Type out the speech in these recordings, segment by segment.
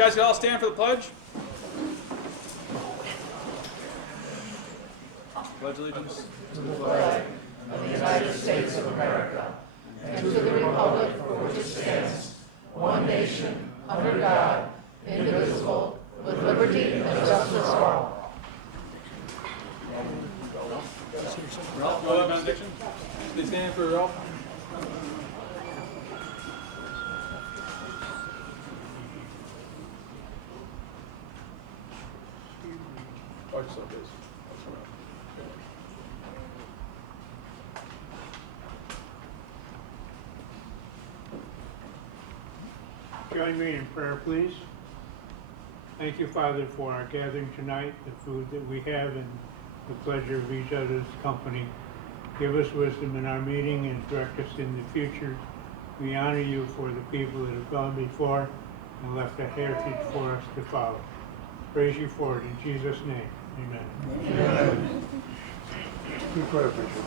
guys can all stand for the pledge. Pledge allegiance to the flag of the United States of America and to the republic for which it stands, one nation, under God, indivisible, with liberty and justice for all. Ralph, you want the benediction? Please stand for Ralph. Oh, just like this. Join me in prayer, please. Thank you, Father, for our gathering tonight, the food that we have, and the pleasure of each other's company. Give us wisdom in our meeting and direct us in the future. We honor you for the people that have gone before and left a heritage for us to follow. Praise you for it in Jesus' name. Amen. Amen. Good prayer, Bishop.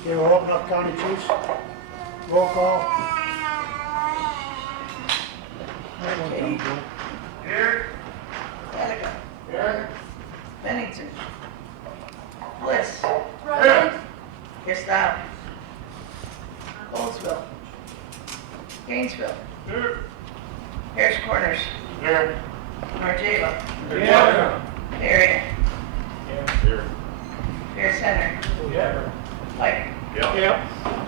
Okay, we'll open up County Chiefs. Roll call. Here. Hennigan. Here. Bennington. Bliss. Present. Kristoff. Goldsville. Gainesville. Here. Harris Corners. Here. Norjava. Here. Marion. Here. Pierce Center. Here. Pike. Yep.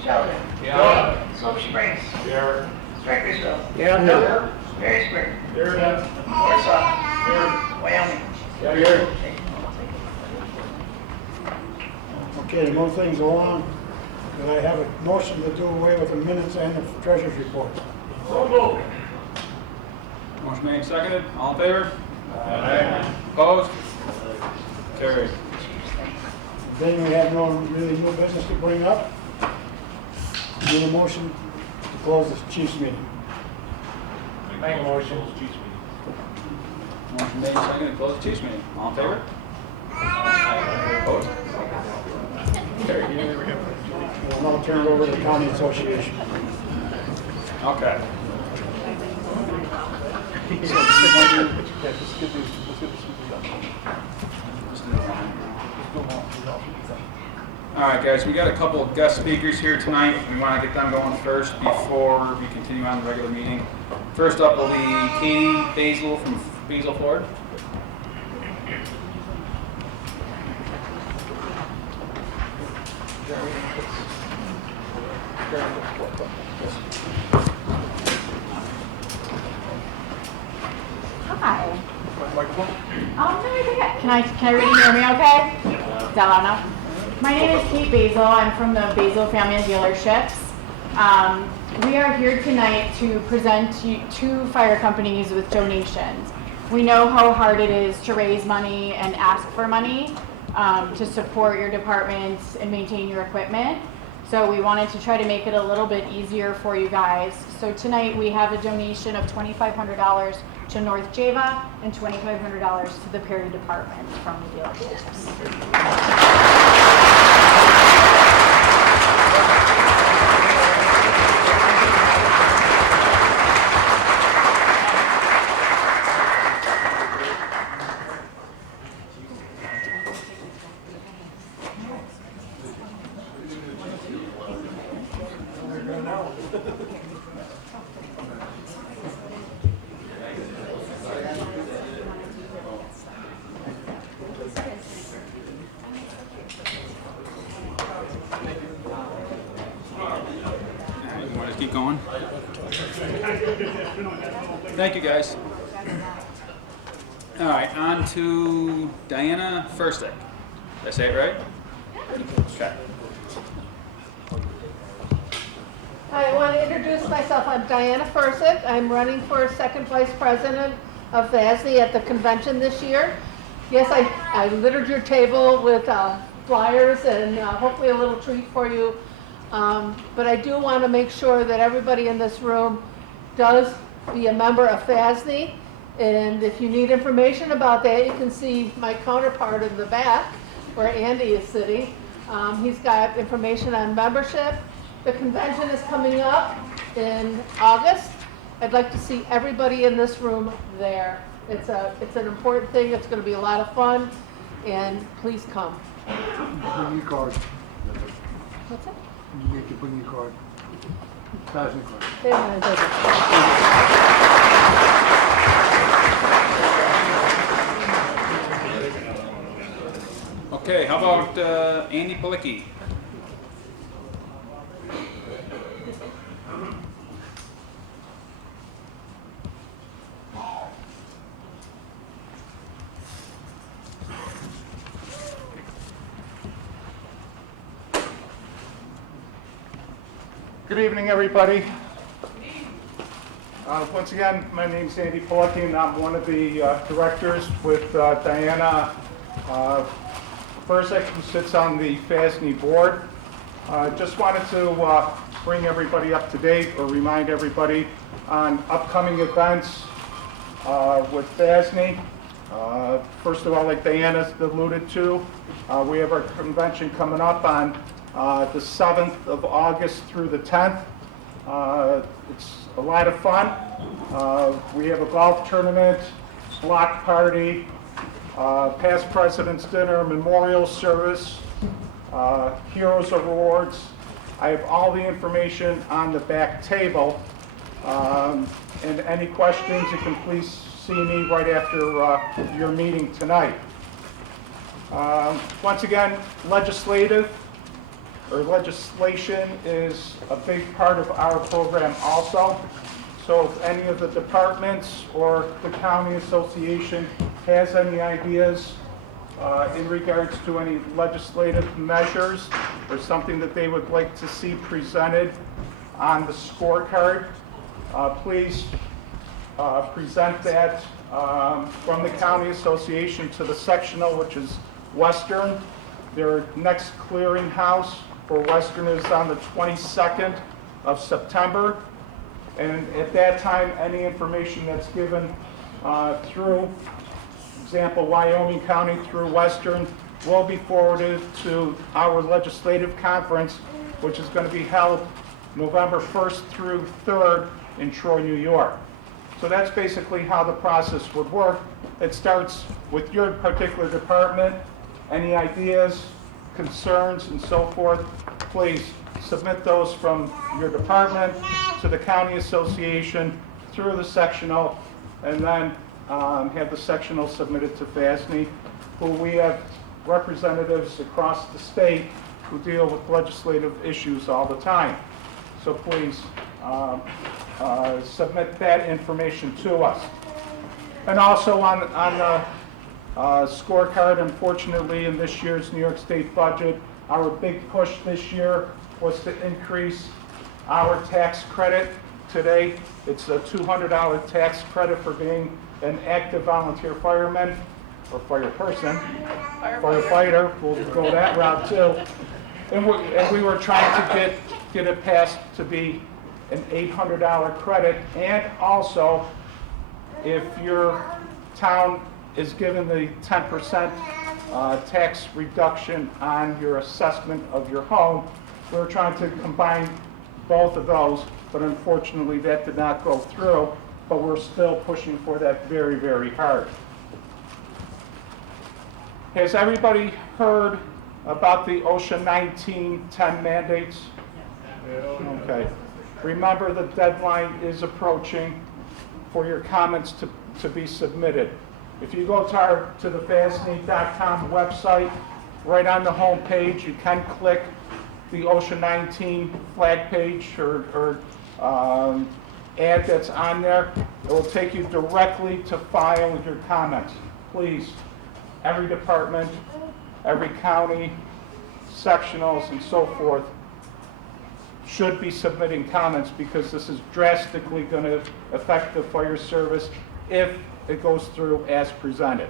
Sheldon. Yep. Slope Springs. Here. Strikersville. Here. Harrisburg. Here. Warsaw. Here. Wyoming. Here. Okay, to move things along, could I have a motion to do away with the minutes and the treasurer's report? Motion made, seconded. All in favor? Aye. Opposed? Carried. Then we have no really new business to bring up. Need a motion to close this Chiefs meeting. Make a motion. Motion made, seconded. Close the Chiefs meeting. All in favor? Aye. Opposed? Carried. We'll now turn it over to the County Association. Okay. All right, guys, we got a couple of guest speakers here tonight. We want to get them going first before we continue on the regular meeting. First up will be Katie Basil from Basil, Florida. Hi. Can I really hear me okay? Is that loud enough? My name is Kate Basil. I'm from the Basil Family Dealerships. We are here tonight to present two fire companies with donations. We know how hard it is to raise money and ask for money to support your departments and maintain your equipment. So we wanted to try to make it a little bit easier for you guys. So tonight we have a donation of $2,500 to North Java and $2,500 to the Perry Department from the dealerships. Thank you, guys. All right, on to Diana Firstick. Did I say it right? Okay. I want to introduce myself. I'm Diana Fursick. I'm running for second vice president of FASD at the convention this year. Yes, I littered your table with flyers and hopefully a little treat for you. But I do want to make sure that everybody in this room does be a member of FASD. And if you need information about that, you can see my counterpart in the back where Andy is sitting. He's got information on membership. The convention is coming up in August. I'd like to see everybody in this room there. It's an important thing. It's going to be a lot of fun, and please come. Bring your card. What's it? You need to bring your card. Thousand card. They want to do it. Okay, how about Andy Palicki? Good evening, everybody. Once again, my name is Andy Palicki, and I'm one of the directors with Diana Fursick, who sits on the FASD board. Just wanted to bring everybody up to date or remind everybody on upcoming events with FASD. First of all, like Diana alluded to, we have our convention coming up on the 7th of August through the 10th. It's a lot of fun. We have a golf tournament, block party, past president's dinner, memorial service, heroes awards. I have all the information on the back table. And any questions, you can please see me right after your meeting tonight. Once again, legislation is a big part of our program also. So if any of the departments or the county association has any ideas in regards to any legislative measures or something that they would like to see presented on the scorecard, please present that from the county association to the sectional, which is Western. Their next clearinghouse for Western is on the 22nd of September. And at that time, any information that's given through, example, Wyoming County through Western, will be forwarded to our legislative conference, which is going to be held November 1st through 3rd in Troy, New York. So that's basically how the process would work. It starts with your particular department. Any ideas, concerns, and so forth, please submit those from your department to the county association through the sectional, and then have the sectional submitted to FASD, who we have representatives across the state who deal with legislative issues all the time. So please submit that information to us. And also on the scorecard, unfortunately, in this year's New York State budget, our big push this year was to increase our tax credit. Today, it's a $200 tax credit for being an active volunteer fireman or fireperson, firefighter. We'll go that route too. And we were trying to get it passed to be an $800 credit, and also if your town is given the 10% tax reduction on your assessment of your home. We were trying to combine both of those, but unfortunately that did not go through, but we're still pushing for that very, very hard. Has everybody heard about the OSHA 1910 mandates? Okay. Remember, the deadline is approaching for your comments to be submitted. If you go to the FASD.com website, right on the home page, you can click the OSHA 19 flag page or ad that's on there. It will take you directly to file your comments. Please, every department, every county, sectionals, and so forth should be submitting comments because this is drastically going to affect the fire service if it goes through as presented.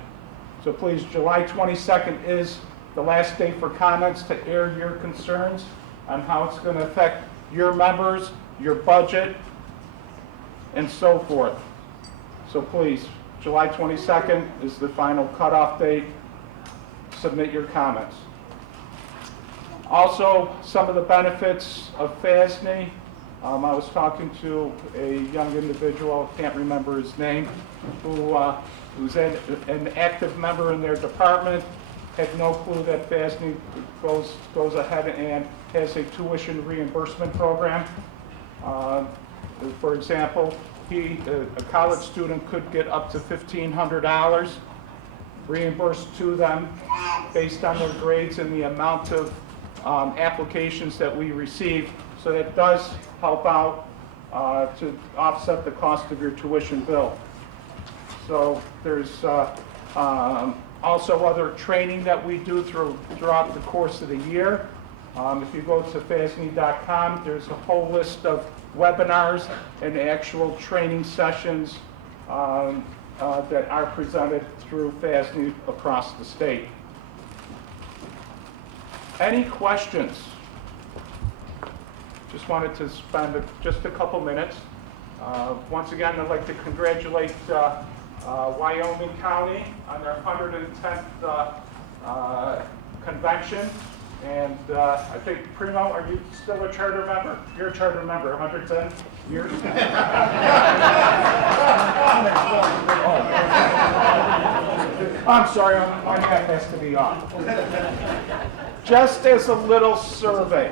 So please, July 22nd is the last day for comments to air your concerns on how it's going to affect your members, your budget, and so forth. So please, July 22nd is the final cutoff date. Submit your comments. Also, some of the benefits of FASNY. I was talking to a young individual, can't remember his name, who was an active member in their department, had no clue that FASNY goes ahead and has a tuition reimbursement program. For example, a college student could get up to $1,500 reimbursed to them based on their grades and the amount of applications that we receive. So that does help out to offset the cost of your tuition bill. So there's also other training that we do throughout the course of the year. If you go to FASNY.com, there's a whole list of webinars and actual training sessions that are presented through FASNY across the state. Any questions? Just wanted to spend just a couple minutes. Once again, I'd like to congratulate Wyoming County on their 110th convention. And I think, Primo, are you still a charter member? You're a charter member, 110 years? I'm sorry, my hat has to be on. Just as a little survey,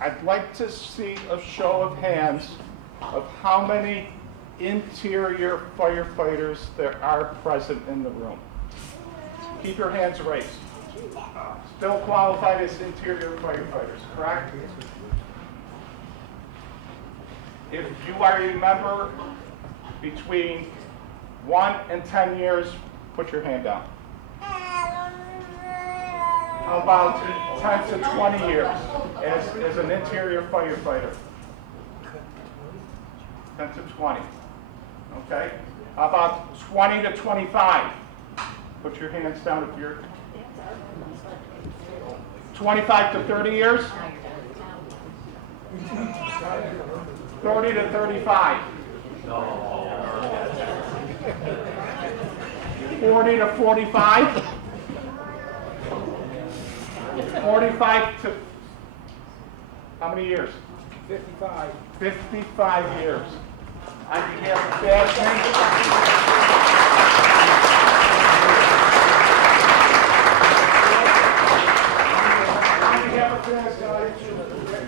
I'd like to see a show of hands of how many interior firefighters there are present in the room. Keep your hands raised. Still qualified as interior firefighters, correct? If you are a member between 1 and 10 years, put your hand down. How about 10 to 20 years as an interior firefighter? 10 to 20. Okay? How about 20 to 25? Put your hands down if you're 25 to 30 years? 30 to 35. 40 to 45. 45 to, how many years? 55. 55 years. On behalf of FASNY,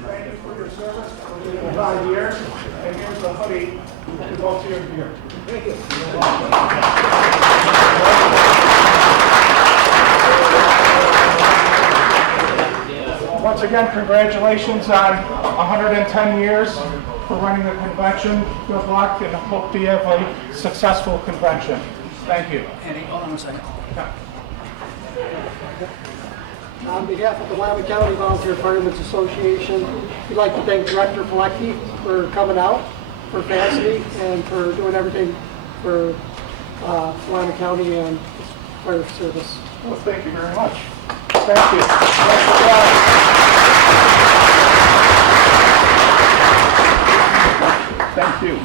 thank you for your service for 55 years, and here's a hoodie to go to your gear. Thank you. Once again, congratulations on 110 years for running the convention. Good luck, and I hope you have a successful convention. Thank you. Andy, hold on a second. Yeah. On behalf of the Wyoming County Volunteer Firemen's Association, we'd like to thank Director Pilecki for coming out for FASNY and for doing everything for Wyoming County and its fire service. Well, thank you very much. Thank you. Thank you.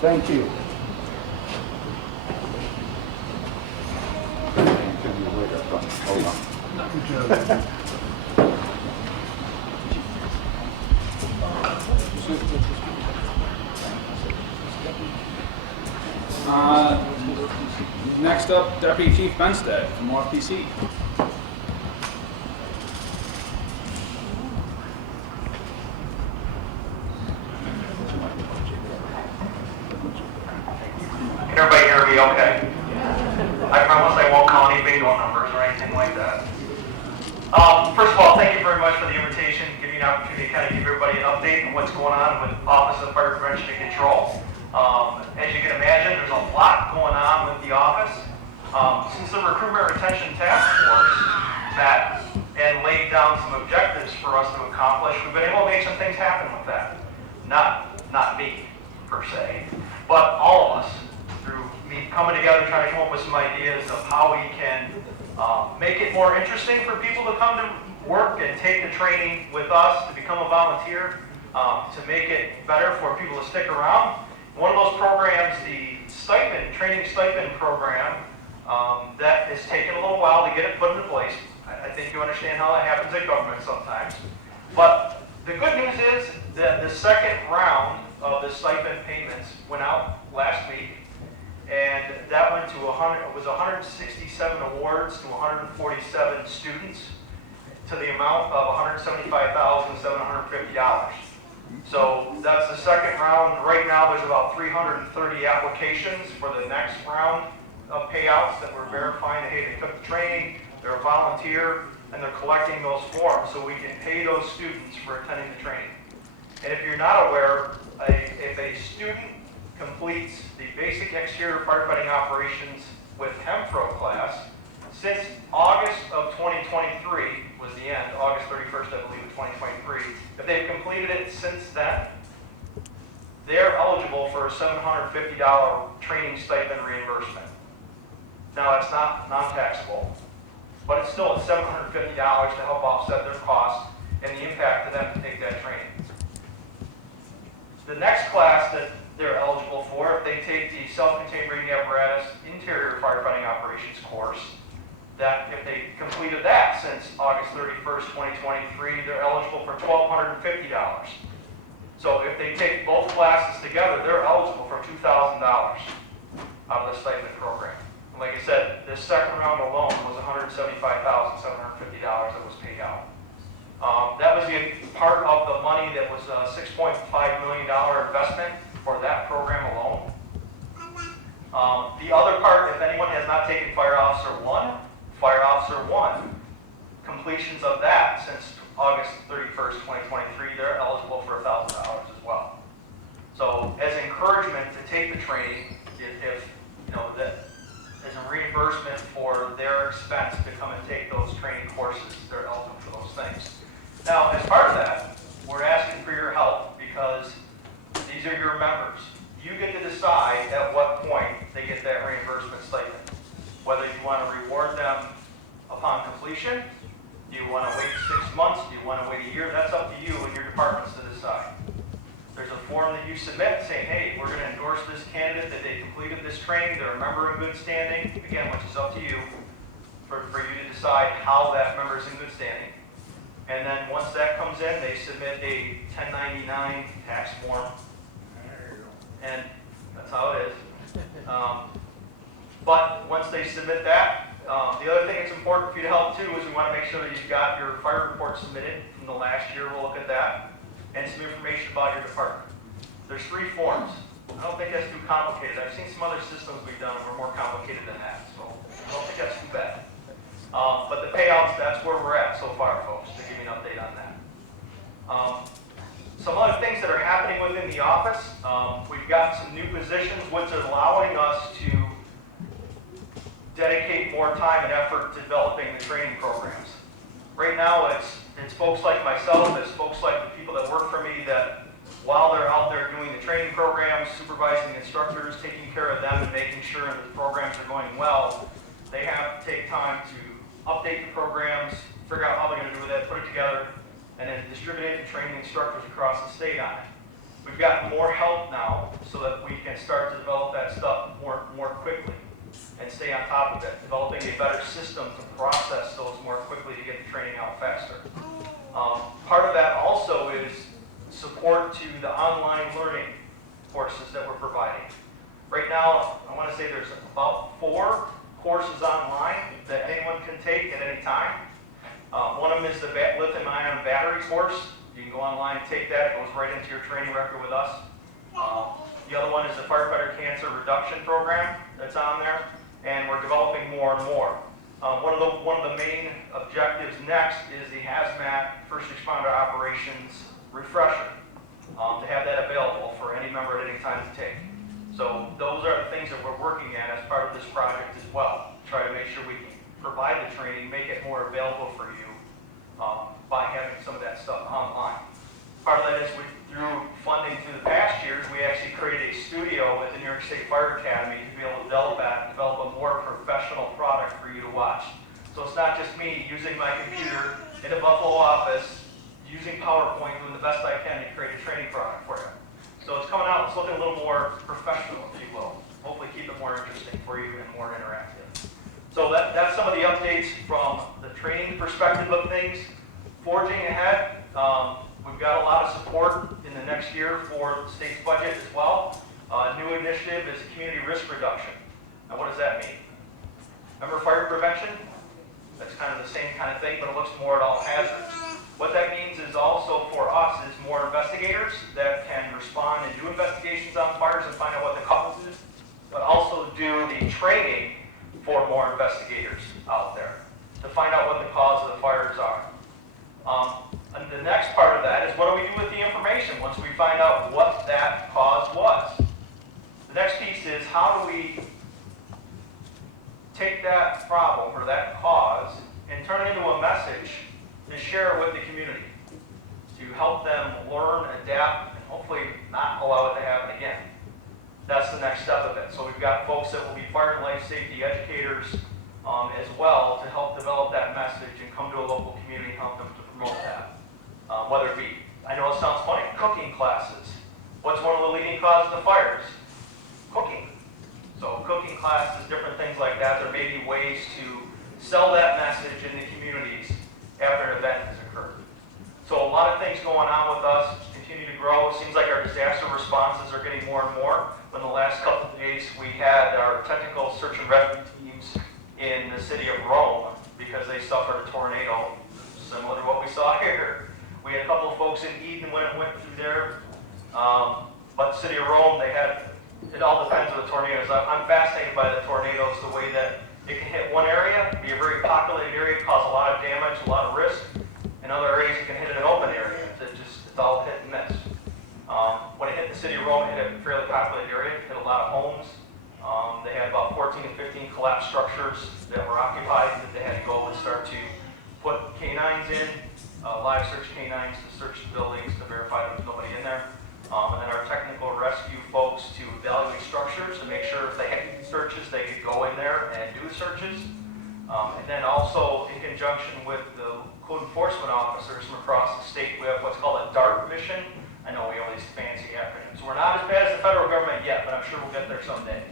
Thank you. Hold on. Next up, Deputy Chief Benstead from OFPC. Can everybody hear me okay? I promise I won't call any individual numbers or anything like that. First of all, thank you very much for the invitation, giving me an opportunity to kind of give everybody an update on what's going on with Office of Fire Prevention and Control. As you can imagine, there's a lot going on with the office. Since the Recruitment Retention Task Force met and laid down some objectives for us to accomplish, we've been able to make some things happen with that. Not me, per se, but all of us, through me coming together, trying to come up with some ideas of how we can make it more interesting for people to come to work and take the training with us, to become a volunteer, to make it better for people to stick around. One of those programs, the training stipend program, that has taken a little while to get it put into place. I think you understand how that happens in government sometimes. But the good news is that the second round of the stipend payments went out last week. And that went to 167 awards to 147 students to the amount of $175,750. So that's the second round. Right now there's about 330 applications for the next round of payouts that we're verifying that, hey, they took the training, they're a volunteer, and they're collecting those forms so we can pay those students for attending the training. And if you're not aware, if a student completes the basic exterior firefighting operations with HEMPRO class, since August of 2023 was the end, August 31st, I believe, of 2023, if they've completed it since then, they're eligible for a $750 training stipend reimbursement. Now, that's not non-taxable, but it's still at $750 to help offset their costs and the impact to them to take that training. The next class that they're eligible for, if they take the self-contained breathing apparatus interior firefighting operations course, that if they completed that since August 31st, 2023, they're eligible for $1,250. So if they take both classes together, they're eligible for $2,000 out of the stipend program. And like I said, this second round alone was $175,750 that was paid out. That was the part of the money that was a $6.5 million investment for that program alone. The other part, if anyone has not taken Fire Officer 1, completions of that since August 31st, 2023, they're eligible for $1,000 as well. So as encouragement to take the training, if you know that as a reimbursement for their expense to come and take those training courses, they're eligible for those things. Now, as part of that, we're asking for your help because these are your members. You get to decide at what point they get that reimbursement stipend. Whether you want to reward them upon completion, do you want to wait 6 months, do you want to wait a year, that's up to you and your departments to decide. There's a form that you submit saying, hey, we're going to endorse this candidate that they completed this training, they're a member in good standing, again, which is up to you for you to decide how that member is in good standing. And then once that comes in, they submit a 1099 tax form. And that's how it is. But once they submit that, the other thing that's important for you to help too is we want to make sure that you've got your fire report submitted from the last year. We'll look at that. And some information about your department. There's 3 forms. I don't think that's too complicated. I've seen some other systems we've done that were more complicated than that. So I don't think that's too bad. But the payouts, that's where we're at so far, folks, to give you an update on that. Some other things that are happening within the office, we've got some new positions which is allowing us to dedicate more time and effort to developing the training programs. Right now, it's folks like myself, it's folks like the people that work for me that while they're out there doing the training programs, supervising the instructors, taking care of them and making sure that the programs are going well, they have to take time to update the programs, figure out how they're going to do that, put it together, and then distribute it to training instructors across the state on it. We've got more help now so that we can start to develop that stuff more quickly and stay on top of it, developing a better system to process those more quickly to get the training out faster. Part of that also is support to the online learning courses that we're providing. Right now, I want to say there's about 4 courses online that anyone can take at any time. One of them is the lithium-ion battery course. You can go online and take that. It goes right into your training record with us. The other one is the firefighter cancer reduction program that's on there, and we're developing more and more. One of the main objectives next is the hazmat first responder operations refresher, to have that available for any member at any time to take. So those are the things that we're working at as part of this project as well. Try to make sure we can provide the training, make it more available for you by having some of that stuff online. Part of that is through funding through the past years, we actually created a studio at the New York State Fire Academy to be able to develop a more professional product for you to watch. So it's not just me using my computer in a Buffalo office, using PowerPoint, doing the best I can to create a training product for you. So it's coming out, it's looking a little more professional, if you will. Hopefully keep it more interesting for you and more interactive. So that's some of the updates from the training perspective of things. Forging ahead, we've got a lot of support in the next year for the state's budget as well. New initiative is community risk reduction. Now what does that mean? Remember fire prevention? That's kind of the same kind of thing, but it looks more at all hazards. What that means is also for us is more investigators that can respond and do investigations on fires and find out what the cause is, but also do the training for more investigators out there to find out what the cause of the fires are. And the next part of that is what do we do with the information once we find out what that cause was? The next piece is how do we take that problem or that cause and turn it into a message to share with the community to help them learn, adapt, and hopefully not allow it to happen again. That's the next step of it. So we've got folks that will be fire and life safety educators as well to help develop that message and come to a local community and help them to promote that. Whether it be, I know it sounds funny, cooking classes. What's one of the leading causes of fires? Cooking. So cooking classes, different things like that. There may be ways to sell that message in the communities after an event has occurred. So a lot of things going on with us, continue to grow. It seems like our disaster responses are getting more and more. In the last couple of days, we had our technical search and rescue teams in the city of Rome because they suffered a tornado similar to what we saw here. We had a couple of folks in Eden when it went through there, but the city of Rome, it all depends on the tornadoes. I'm fascinated by the tornadoes, the way that it can hit one area, be a very populated area, cause a lot of damage, a lot of risk. In other areas, it can hit an open area. It's all hit and miss. When it hit the city of Rome, it hit a fairly populated area, it hit a lot of homes. They had about 14 to 15 collapsed structures that were occupied that they had to go and start to put canines in, live search canines to search the buildings to verify there was nobody in there. And then our technical rescue folks to evaluate structures to make sure if they had to do searches, they could go in there and do searches. And then also in conjunction with the code enforcement officers from across the state, we have what's called a DART mission. I know we have these fancy acronyms. We're not as bad as the federal government yet, but I'm sure we'll get there someday.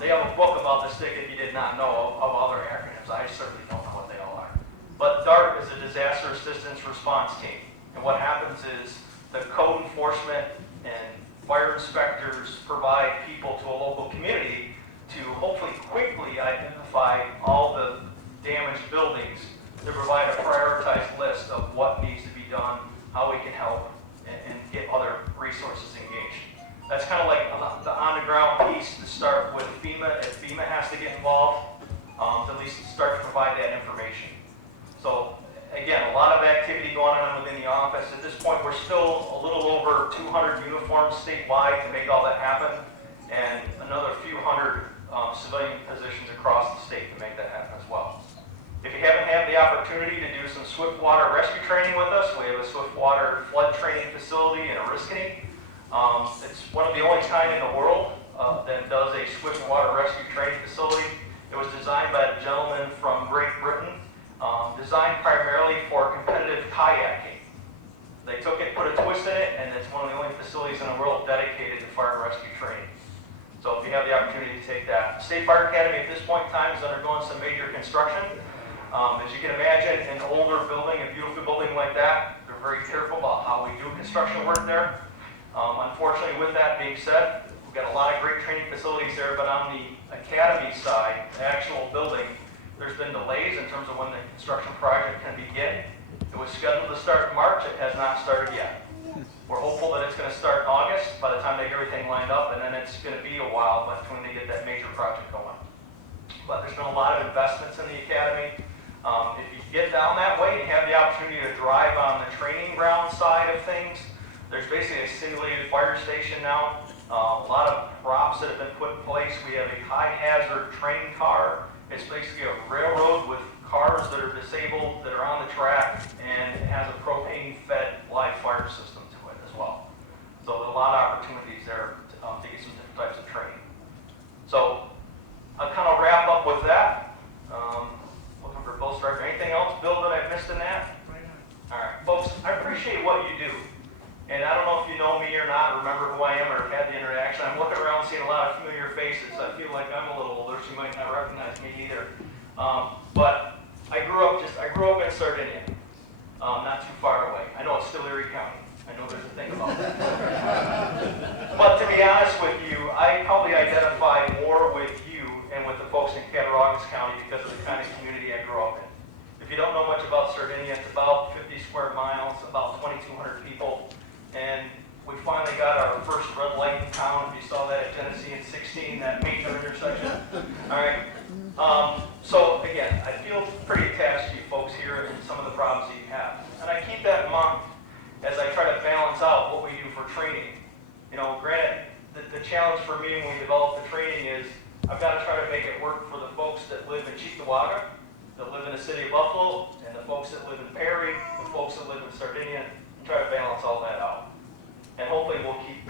They have a book about this thing if you did not know of other acronyms. I certainly don't know what they all are. But DART is a disaster assistance response team. And what happens is the code enforcement and fire inspectors provide people to a local community to hopefully quickly identify all the damaged buildings to provide a prioritized list of what needs to be done, how we can help, and get other resources engaged. That's kind of like the on-the-ground piece to start with FEMA. If FEMA has to get involved, to at least start to provide that information. So again, a lot of activity going on within the office. At this point, we're still a little over 200 uniforms statewide to make all that happen, and another few hundred civilian positions across the state to make that happen as well. If you haven't had the opportunity to do some swiftwater rescue training with us, we have a swiftwater flood training facility in Oriskany. It's one of the only kind in the world that does a swiftwater rescue training facility. It was designed by a gentleman from Great Britain, designed primarily for competitive kayaking. They took it, put a twist in it, and it's one of the only facilities in the world dedicated to fire and rescue training. So if you have the opportunity to take that. State Fire Academy at this point in time is undergoing some major construction. As you can imagine, an older building, a beautiful building like that, they're very careful about how we do construction work there. Unfortunately, with that being said, we've got a lot of great training facilities there, but on the academy side, the actual building, there's been delays in terms of when the construction project can begin. It was scheduled to start in March. It has not started yet. We're hopeful that it's going to start in August by the time they get everything lined up, and then it's going to be a while between they get that major project going. But there's been a lot of investments in the academy. basically a simulated fire station now. A lot of props that have been put in place. We have a high hazard train car. It's basically a railroad with cars that are disabled that are on the track, and it has a propane fed live fire system to it as well. So there's a lot of opportunities there to get some different types of training. So I'll kind of wrap up with that. Looking for Bill's director. Anything else, Bill, that I missed in that? All right, folks, I appreciate what you do. And I don't know if you know me or not, remember who I am, or have had the interaction. I'm looking around seeing a lot of familiar faces. I feel like I'm a little older, so you might not recognize me either. But I grew up in Sardinia, not too far away. I know it's still Erie County. I know there's a thing about that. But to be honest with you, I probably identify more with you and with the folks in Cattaraugus County because of the kind of community I grew up in. If you don't know much about Sardinia, it's about 50 square miles, about 2,200 people. And we finally got our first red light in town. If you saw that at Genesee and 16, that major intersection. All right. So again, I feel pretty attached to you folks here and some of the problems that you have. And I keep that in mind as I try to balance out what we do for training. You know, granted, the challenge for me when we develop the training is I've got to try to make it work for the folks that live in Cheektowaga, that live in the city of Buffalo, and the folks that live in Perry, the folks that live in Sardinia, and try to balance all that out. And hopefully we'll keep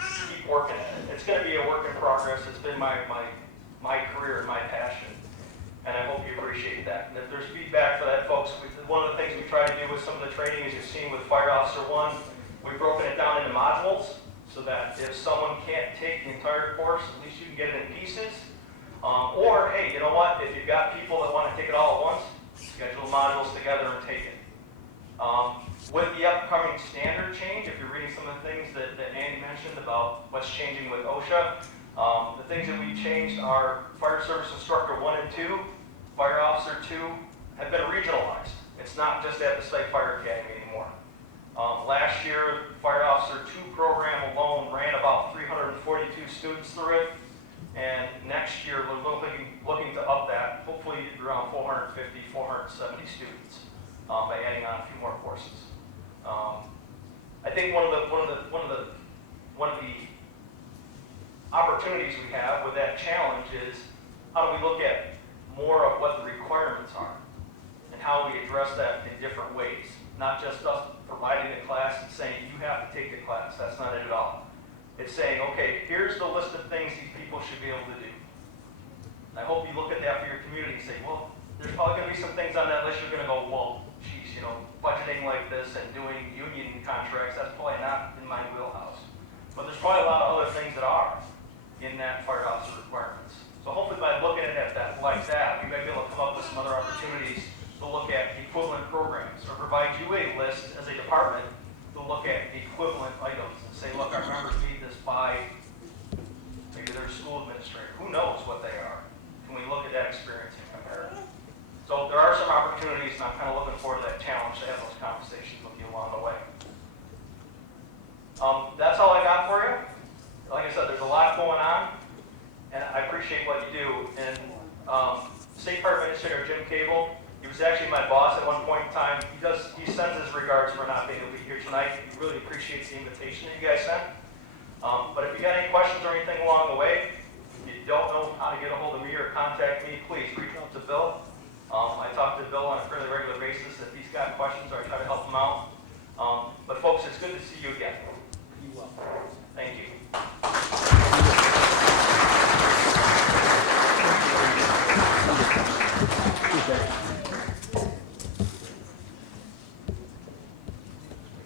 working at it. It's going to be a work in progress. It's been my career and my passion. And I hope you appreciate that. And if there's feedback for that, folks, one of the things we try to do with some of the training, as you've seen with Fire Officer 1, we've broken it down into modules so that if someone can't take the entire course, at least you can get it in pieces. Or, hey, you know what? If you've got people that want to take it all at once, schedule modules together and take it. With the upcoming standard change, if you're reading some of the things that Andy mentioned about what's changing with OSHA, the things that we changed are Fire Service Instructor 1 and 2, Fire Officer 2 have been regionalized. It's not just at the State Fire Academy anymore. Last year, Fire Officer 2 program alone ran about 342 students through it. And next year, we're looking to up that, hopefully around 450, 470 students by adding on a few more courses. I think one of the opportunities we have with that challenge is how do we look at more of what the requirements are and how we address that in different ways. Not just us providing the class and saying you have to take the class. That's not it at all. It's saying, okay, here's the list of things these people should be able to do. And I hope you look at that for your community and say, well, there's probably going to be some things on that list you're going to go, well, geez, you know, budgeting like this and doing union contracts, that's probably not in my wheelhouse. But there's probably a lot of other things that are in that fire officer requirements. So hopefully by looking at that like that, we might be able to come up with some other opportunities to look at equivalent programs or provide you a list as a department to look at equivalent items and say, look, our members need this by maybe their school administrator. Who knows what they are? Can we look at that experience and compare it? So there are some opportunities, and I'm kind of looking forward to that challenge to have those conversations with you along the way. That's all I got for you. Like I said, there's a lot going on, and I appreciate what you do. And State Fire Administrator Jim Cable, he was actually my boss at one point in time. He sends his regards for not being able to be here tonight. He really appreciates the invitation that you guys sent. But if you got any questions or anything along the way, if you don't know how to get a hold of me or contact me, please reach out to Bill. I talk to Bill on a fairly regular basis. If he's got questions, I try to help him out. But folks, it's good to see you again. You will. Thank you.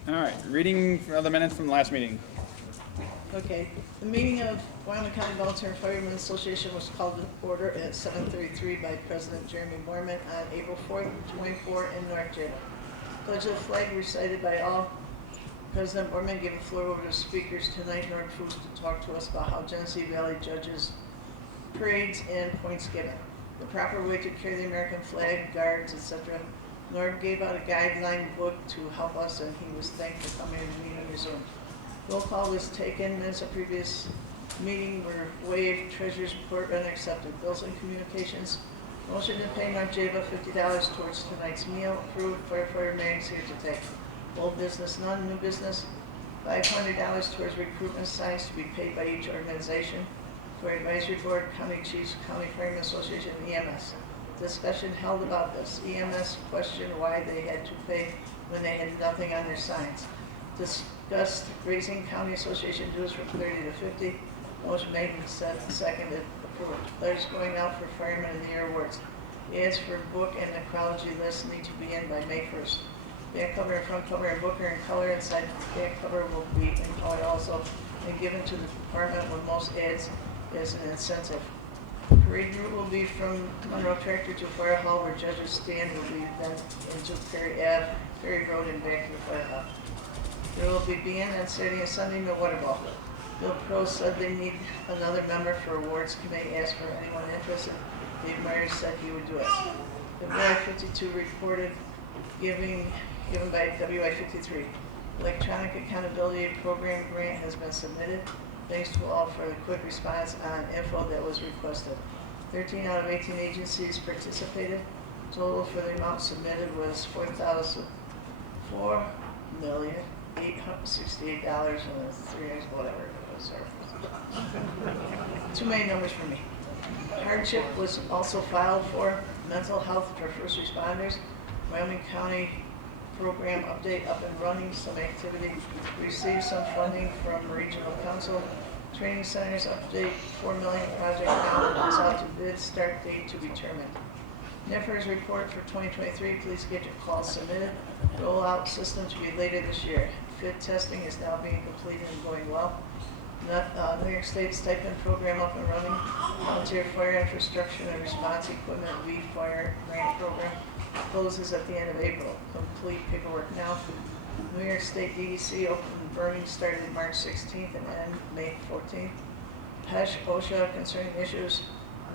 All right, reading of the minutes from the last meeting. Okay, the meeting of Wyoming County Volunteer Firemen Association was called to order at 7:33 by President Jeremy Borman on April 4th, 24 in North Jail. Pledge of the flag recited by all. President Borman gave the floor over to speakers tonight, Norm Foos, to talk to us about how Genesee Valley judges parades and points given, the proper way to carry the American flag, guards, etc. Norm gave out a guideline book to help us, and he was thanked for coming and meeting resumed. Roll call was taken. Minutes of previous meeting were waived. Treasurer's report unaccepted. Bills and communications. Motion to pay North Java $50 towards tonight's meal. Approved. Firefighter Mags here to take. Old business, none. New business. $500 towards recruitment signs to be paid by each organization. For advisory board, county chiefs, county firemen association, and EMS. Discussion held about this. EMS questioned why they had to pay when they had nothing on their signs. Discussed raising county association dues from 30 to 50. Motion made and seconded, approved. Letters going out for Firemen of the Year awards. Ads for book and necrology lists need to be in by May 1st. Back cover and front cover and book are in color. Inside back cover will be in color also, and given to the department with most ads as an incentive. Parade route will be from Monroe Tractor to Fire Hall, where judges stand will be then into Perry Ave, Perry Road, and back to the Fire Hall. There will be band on Saturday and Sunday, no water ball. Bill Pro said they need another member for awards committee, asked for anyone interested. Dave Myers said he would do it. The WI-52 reported given by WI-53. Electronic Accountability Program grant has been submitted. Thanks to all for the quick response on info that was requested. 13 out of 18 agencies participated. Total for the amount submitted was $4,868 and 3 whatever it was. Sorry. Too many numbers for me. Hardship was also filed for mental health for first responders. Wyoming County program update up and running, some activity. Received some funding from regional council. Training centers update, $4 million project now is out to bid, start date to be determined. NIFRS report for 2023, please get your calls submitted. Rollout system to be later this year. Fit testing is now being completed and going well. New York State stipend program up and running. Volunteer fire infrastructure and response equipment, fire grant program closes at the end of April. Complete paperwork now. New York State DEC open burning started March 16th and end May 14th. PESH OSHA concerning issues.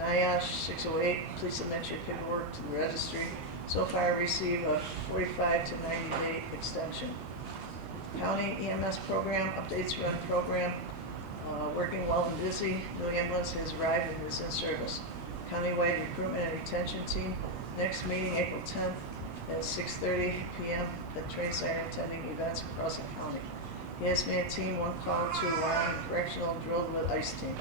NIOSH 608, please submit your paperwork to the registry. So far received a 45 to 90 day extension. County EMS program, updates run program, working well and busy. New ambulance has arrived and is in service. Countywide recruitment and retention team, next meeting April 10th at 6:30 p.m. at Trade Center, attending events across the county. Hazmat team, one call to Wyoming Correctional, drilled with ICE team.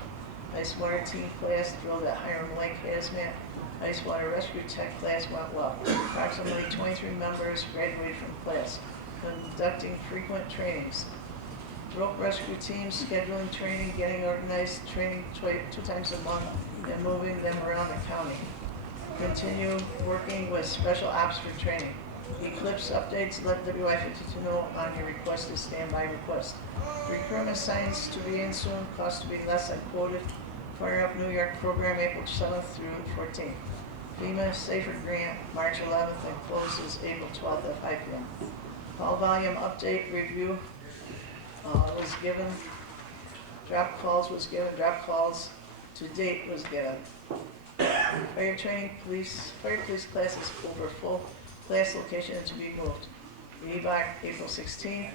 Ice water team class drilled at Hiram Lake Hazmat. Ice water rescue tech class went well. Approximately 23 members graduated from class. Conducting frequent trainings. Rope rescue teams, scheduling training, getting organized, training 2 times a month, and moving them around the county. Continue working with special ops for training. Eclipse updates, let WI-52 know on your requested standby request. Recruitment signs to be in soon, cost to be less than quoted. Fire Up New York program April 7th through 14th. FEMA Safer Grant March 11th and closes April 12th at 5 p.m. Call volume update review was given. Drop calls was given. Drop calls to date was given. Fire training fire police classes over full class location and to be moved. EVAC April 16th.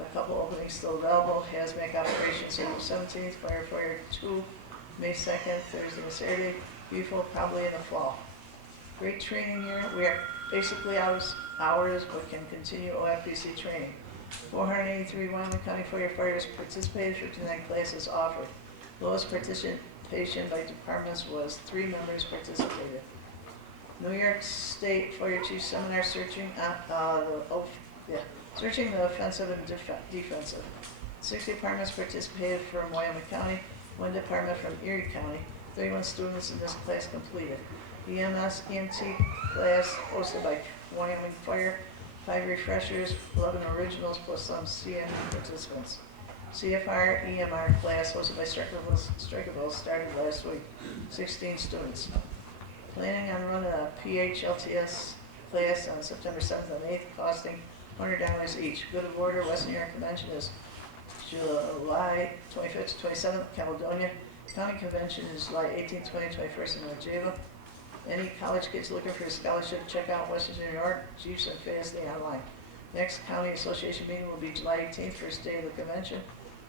A couple openings still available. Hazmat operations April 17th. Firefighter 2 May 2nd, Thursday and Saturday. UFO probably in the fall. Great training here. We are basically out of hours but can continue OFPC training. 483 Wyoming County firefighters participated, 59 classes offered. Lowest participation by departments was 3 members participated. New York State Fire Chief Seminar searching the offensive and defensive. 6 departments participated from Wyoming County, 1 department from Erie County. 31 students in this class completed. EMS EMT class hosted by Wyoming Fire. 5 refreshers, 11 originals, plus some CM participants. CFR EMR class hosted by Strikeable started last week. 16 students. Planning on running a PHLTS class on September 7th and 8th, costing $100 each. Good of order, West New York Convention is July 25th to 27th, Caledonia. County Convention is July 18th, 20th, 21st in Ojeda. Any college kids looking for a scholarship, check out Western New York, Chiefs and FASD online. Next County Association meeting will be July 18th, first day of the convention.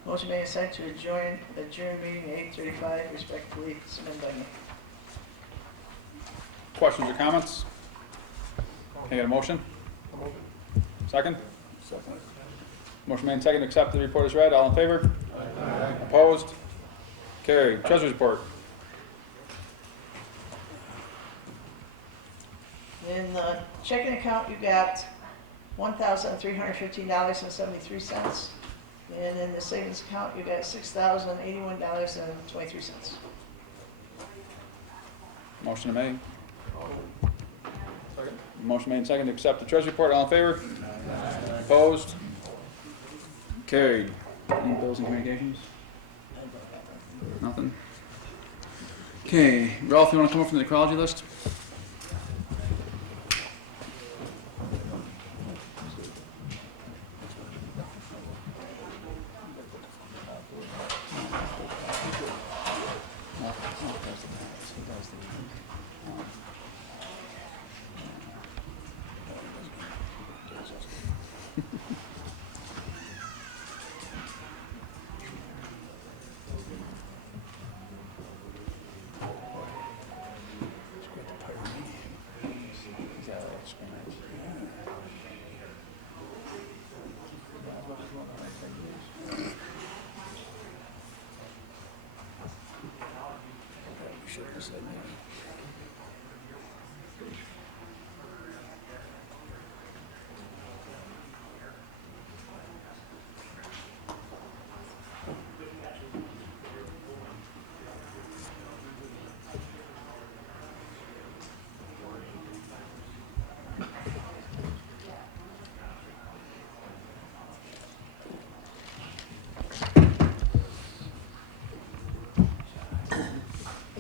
Motion made and sent to adjourn meeting at 8:35, respectively, submitted by me. Questions or comments? Can I get a motion? Second? Second. Motion made and seconded to accept the report as read. All in favor? Aye. Opposed? Carried. Treasurer's report. In the checking account, you got $1,315.73. And in the savings account, you got $6,081.23. Motion made. Motion made and seconded to accept the treasurer's report. All in favor? Opposed? Carried. Any bills and communications? Nothing? Okay, Ralph, you want to come up from the ecology list?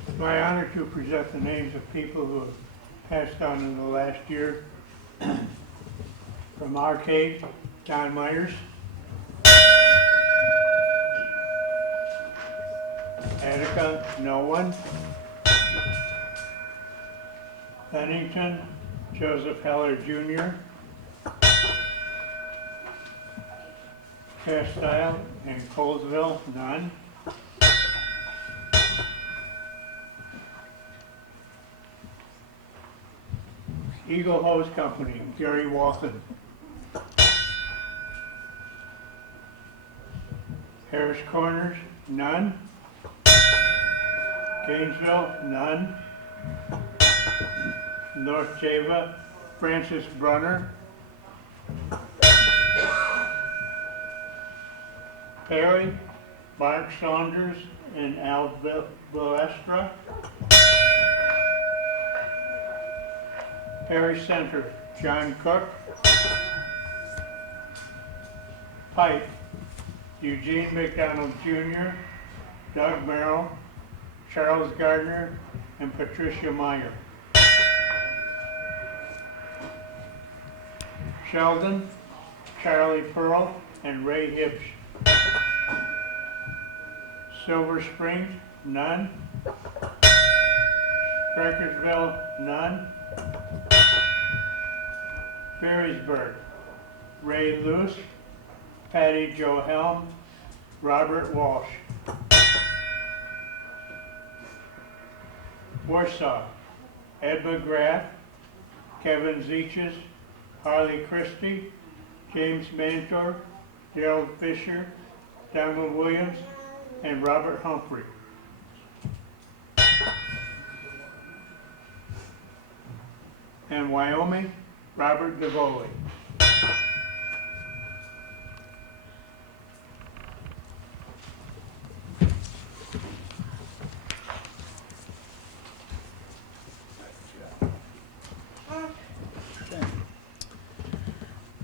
It's my honor to present the names of people who have passed on in the last year. From Arcade, John Myers. Attica, no one. Bennington, Joseph Heller Jr. Castile and Colesville, none. Eagle Hose Company, Gary Walton. Harris Corners, none. Gainesville, none. North Java, Francis Brunner. Perry, Mark Saunders, and Al Balestra. Perry Center, John Cook. Pike, Eugene McDonald Jr., Doug Merrill, Charles Gardner, and Patricia Meyer. Sheldon, Charlie Pearl, and Ray Hibbs. Silver Spring, none. Crakersville, none. Ferrysburg, Ray Luce, Patty Jo Helm, Robert Walsh. Warsaw, Ed McGrath, Kevin Zeaches, Harley Christie, James Mantor, Gerald Fisher, Donald Williams, and Robert Humphrey. And Wyoming, Robert DeVoley.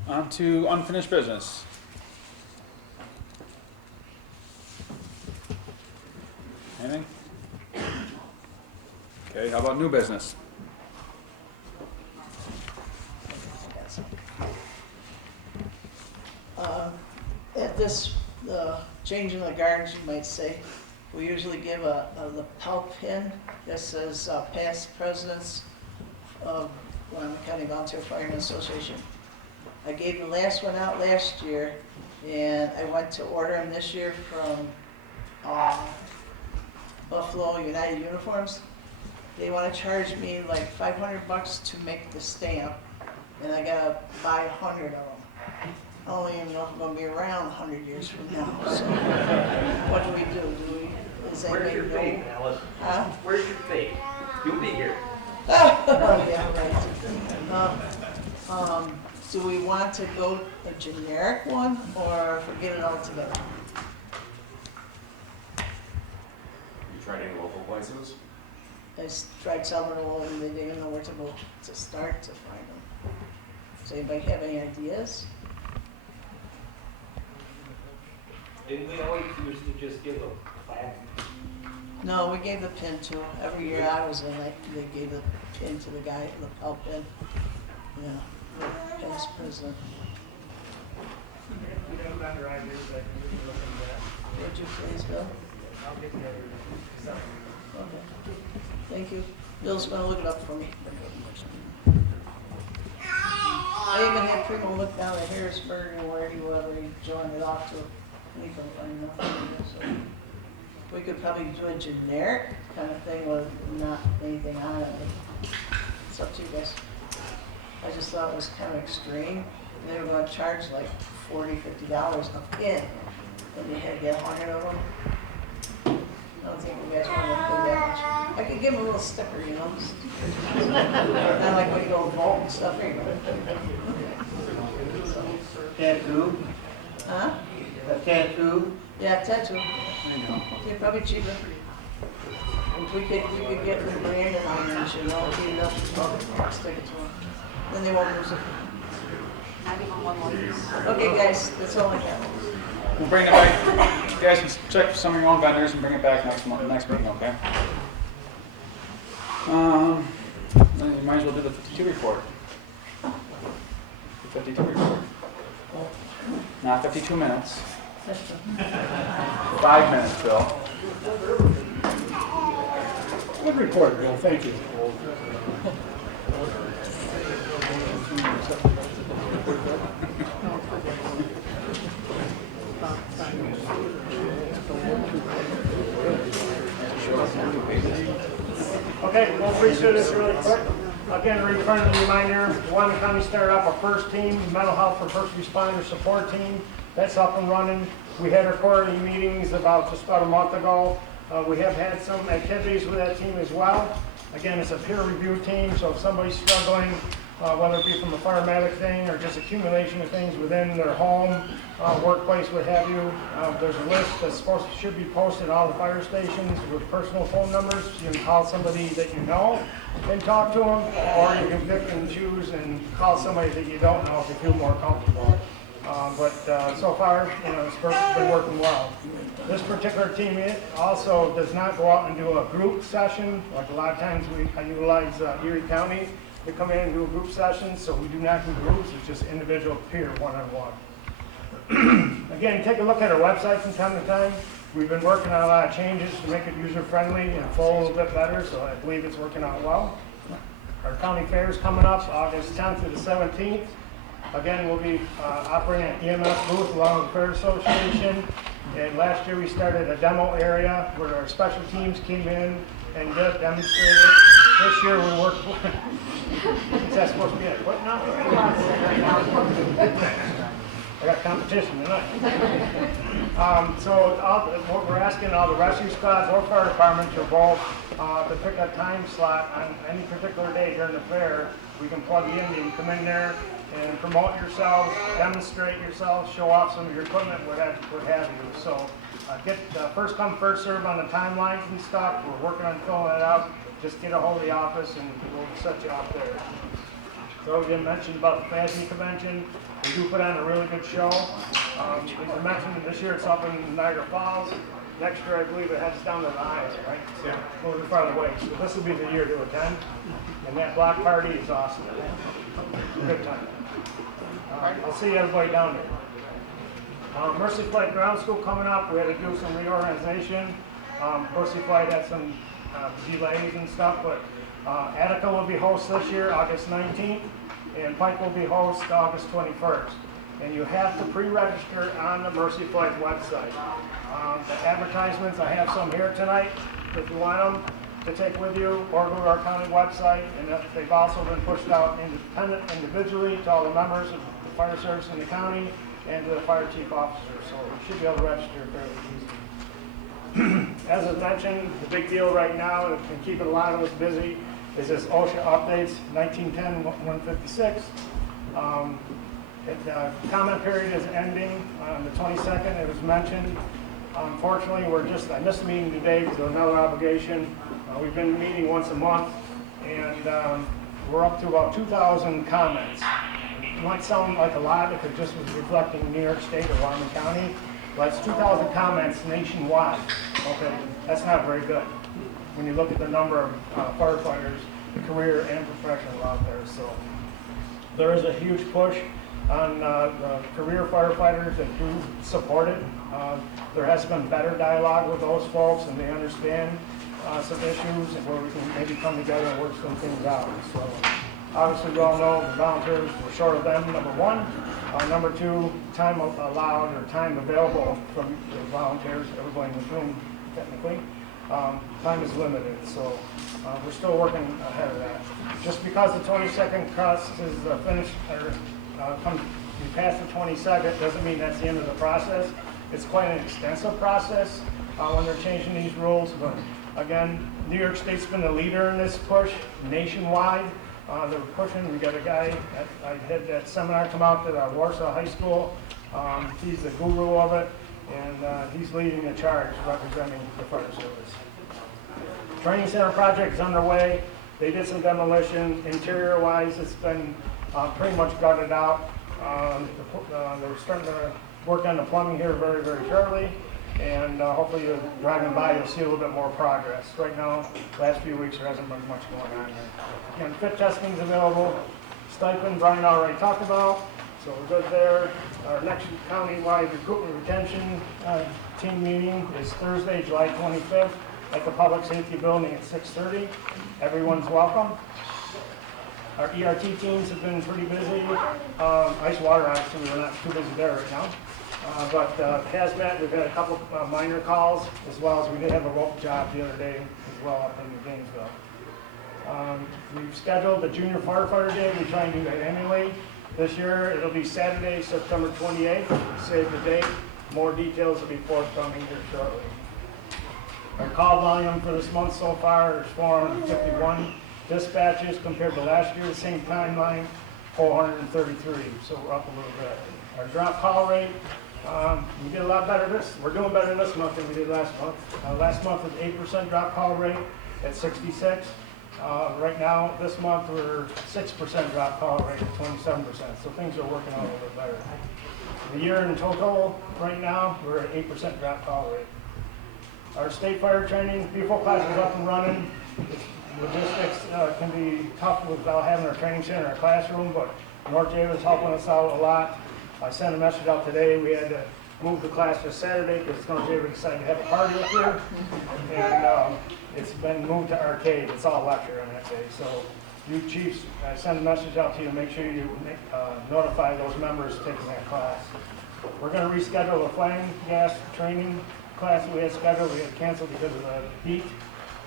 On to unfinished business. Anything? Okay, how about new business? At this change in the gardens, you might say, we usually give a lapel pin that says past presidents of Wyoming County Volunteer Firemen Association. I gave the last one out last year, and I went to order them this year from Buffalo United Uniforms. They want to charge me like $500 to make the stamp, and I gotta buy 100 of them. I don't even know if I'm gonna be around 100 years from now, so what do we do? Is that Where's your big faith, no? Alice? Huh? Where's your faith? You'll be here. Yeah, right. Do we want to go a generic one or forget it altogether? You tried any local places? I tried several and they didn't know where to go to start to find them. Does anybody have any ideas? Didn't we always used to just give a plaque? No, we gave the pin to him. Every year I was in, they gave the pin to the guy, the lapel pin. Yeah, the past president. Would you please, Bill? Okay. Thank you. Bill's gonna look it up for me. I even had Primo look down at Harrisburg and wherever he joined it off to. And he couldn't find nothing. So we could probably do a generic kind of thing with not anything on it. It's up to you guys. I just thought it was kind of extreme. They were gonna charge like $40, $50 a pin. And you had to get 100 of them. I don't think you guys want to pay that much. I could give them a little sticker, you know? Not like when you go vault and stuff. Here you go. Tattoo, Huh? a tattoo. Yeah, tattoo. They're probably cheaper. We could get the Brandon irons, you know, heat it up, stick it to them. Then they won't lose it. Okay, guys, that's all I got. We'll bring it back. You guys can check some of your own vendors and bring it back next meeting, okay? Then you might as well do the 52 report. The 52 report. Not 52 minutes. 5 minutes, Bill. Good report, Bill, thank you. Okay, we'll read through this really quick. Again, a friendly reminder, Wyoming County started off a first team, mental health for first responder support team. That's up and running. We had our quarterly meetings just about a month ago. We have had some activities with that team as well. Again, it's a peer review team, so if somebody's struggling, whether it be from a firematic thing or just accumulation of things within their home, workplace, what have you, there's a list that should be posted at all the fire stations with personal phone numbers. You can call somebody that you know and talk to them, or you can pick and choose and call somebody that you don't know if you feel more comfortable. But so far, it's been working well. This particular team also does not go out and do a group session. Like a lot of times I utilize Erie County to come in and do a group session, so we do not do groups, it's just individual peer one-on-one. Again, take a look at our website from time to time. We've been working on a lot of changes to make it user-friendly and flow a little bit better, so I believe it's working out well. Our county fair is coming up August 10th through the 17th. Again, we'll be operating an EMS booth along with the Fair Association. And last year we started a demo area where our special teams came in and demonstrated. This year we worked. Is that supposed to be what now? I got competition tonight. What we're asking all the rescue squads or fire departments are both to pick a time slot on any particular day during the fair. We can plug you in, you can come in there and promote yourselves, demonstrate yourselves, show off some of your equipment, what have you. So get first come, first serve on the timelines and stuff. We're working on filling it out. Just get a hold of the office and we'll set you up there. So we mentioned about the FASB convention. We do put on a really good show. As I mentioned, this year it's up in Niagara Falls. Next year I believe it heads down to the Isles, right? Yeah. A little farther away. So this will be the year to attend. And that block party is awesome. Good time. I'll see everybody down there. Mercy Flight Ground School coming up. We had to do some reorganization. Mercy Flight had some delays and stuff, but Attica will be host this year, August 19th, and Pike will be host August 21st. And you have to pre-register on the Mercy Flight website. The advertisements, I have some here tonight if you want them to take with you, or go to our county website, and they've also been pushed out individually to all the members of the fire service in the county. and to the fire chief officer, so you should be able to register fairly easy. As I mentioned, the big deal right now, and keeping a lot of us busy, is this OSHA updates, 1910-156. The comment period is ending on the 22nd, it was mentioned. Unfortunately, I missed a meeting today because of another obligation. We've been meeting once a month, and we're up to about 2,000 comments. It might sound like a lot if it just was reflecting New York State or Wyoming County, but it's 2,000 comments nationwide. Okay, that's not very good when you look at the number of firefighters, career and professional out there. So there is a huge push on the career firefighters that do support it. There has been better dialogue with those folks, and they understand some issues and where we can maybe come together and work some things out. So obviously, we all know the volunteers, we're short of them, number one. Number two, time allowed or time available from the volunteers, everybody in the room technically. Time is limited, so we're still working ahead of that. Just because the 22nd cost is finished, or we passed the 22nd, doesn't mean that's the end of the process. It's quite an extensive process when they're changing these rules, but again, New York State's been the leader in this push nationwide. They're pushing. We got a guy, I had that seminar come out at Warsaw High School. He's the guru of it, and he's leading the charge representing the fire service. Training center project is underway. They did some demolition. Interior-wise, it's been pretty much gutted out. They're starting to work on the plumbing here very, very shortly. And hopefully you're driving by, you'll see a little bit more progress. Right now, last few weeks, there hasn't been much going on there. Again, fit testing is available. Stipend, Brian already talked about, so we're good there. Our next county-wide recruitment retention team meeting is Thursday, July 25th at the Public Safety Building at 6:30. Everyone's welcome. Our ERT teams have been pretty busy. Ice water, obviously, we're not too busy there right now. But hazmat, we've had a couple minor calls, as well as we did have a rope job the other day as well up in Gainesville. We've scheduled the Junior Firefighter Day. We try and do that annually. This year, it'll be Saturday, September 28th. Save the date. More details will be forthcoming here shortly. Our call volume for this month so far is 451 dispatches compared to last year, the same timeline, 433. So we're up a little bit. Our drop call rate, we did a lot better we're doing better this month than we did last month. Last month was 8% drop call rate at 66. Right now, this month, we're 6% drop call rate at 27%. So things are working out a little bit better. The year in total, right now, we're at 8% drop call rate. Our state fire training, before class is up and running. Logistics can be tough without having our training center in our classroom, but North Java is helping us out a lot. I sent a message out today. We had to move the class to Saturday because North Java decided to have a party up here. And it's been moved to arcade. It's all lecture on that day. So you chiefs, I sent a message out to you to make sure you notify those members taking that class. We're going to reschedule the flame gas training class we had scheduled. We had canceled because of the heat.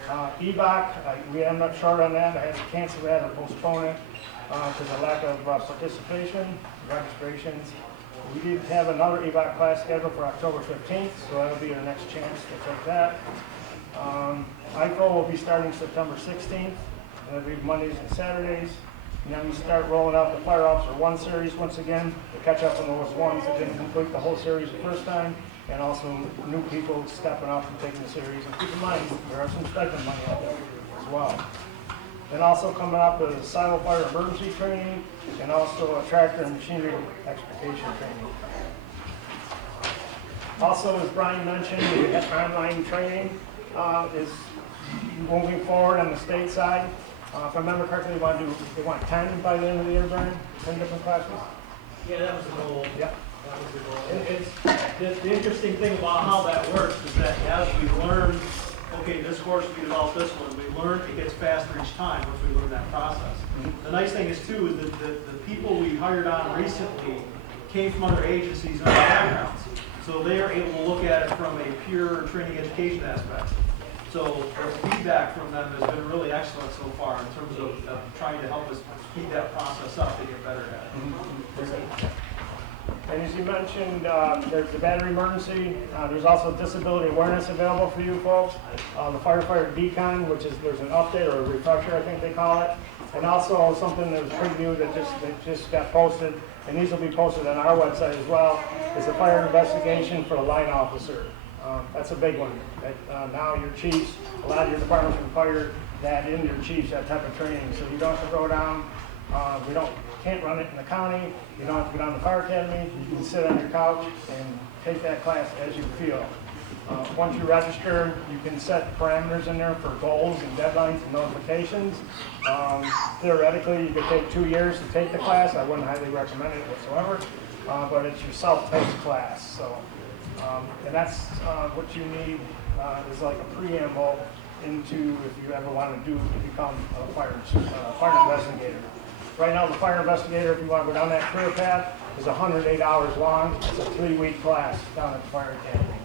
EVOC, we ended up short on that. I had to cancel that or postpone it because of lack of participation, registrations. We did have another EVOC class scheduled for October 15th, so that'll be our next chance to take that. IFO will be starting September 16th. That'll be Mondays and Saturdays. And then we start rolling out the Fire Officer 1 series once again to catch up on those ones that didn't complete the whole series the first time, and also new people stepping up and taking the series. And keep in mind, there are some stipend money out there as well. Then also coming up is silo fire emergency training and also a tractor and machinery extrication training. Also, as Brian mentioned, the online training is moving forward on the state side. If I remember correctly, they want 10 by the end of the year, Brian? 10 different classes? Yeah, that was the goal. Yeah. That was the goal. It's, the interesting thing about how that works is that as we learn, okay, this course we developed this one, we learn it gets faster each time once we learn that process. The nice thing is too is that the people we hired on recently came from other agencies and other backgrounds. So they are able to look at it from a pure training education aspect. So the feedback from them has been really excellent so far in terms of trying to help us speed that process up to get better at it. And as you mentioned, there's the battery emergency. There's also disability awareness available for you folks. The firefighter decon, which is, there's an update or a refresher, I think they call it. And also something that was pretty new that just got posted, and these will be posted on our website as well, is the fire investigation for a line officer. That's a big one. Now your chiefs, a lot of your departments require that in your chiefs, that type of training. So you don't have to go down, can't run it in the county, you don't have to go down to the fire academy, you can sit on your couch and take that class as you feel. Once you register, you can set parameters in there for goals and deadlines and notifications. Theoretically, you could take 2 years to take the class. I wouldn't highly recommend it whatsoever, but it's your self-paced class. So, and that's what you need is like a preamble into if you ever want to become a fire investigator. Right now, the fire investigator, if you want to go down that career path, is 108 hours long. It's a 3-week class down at the fire academy.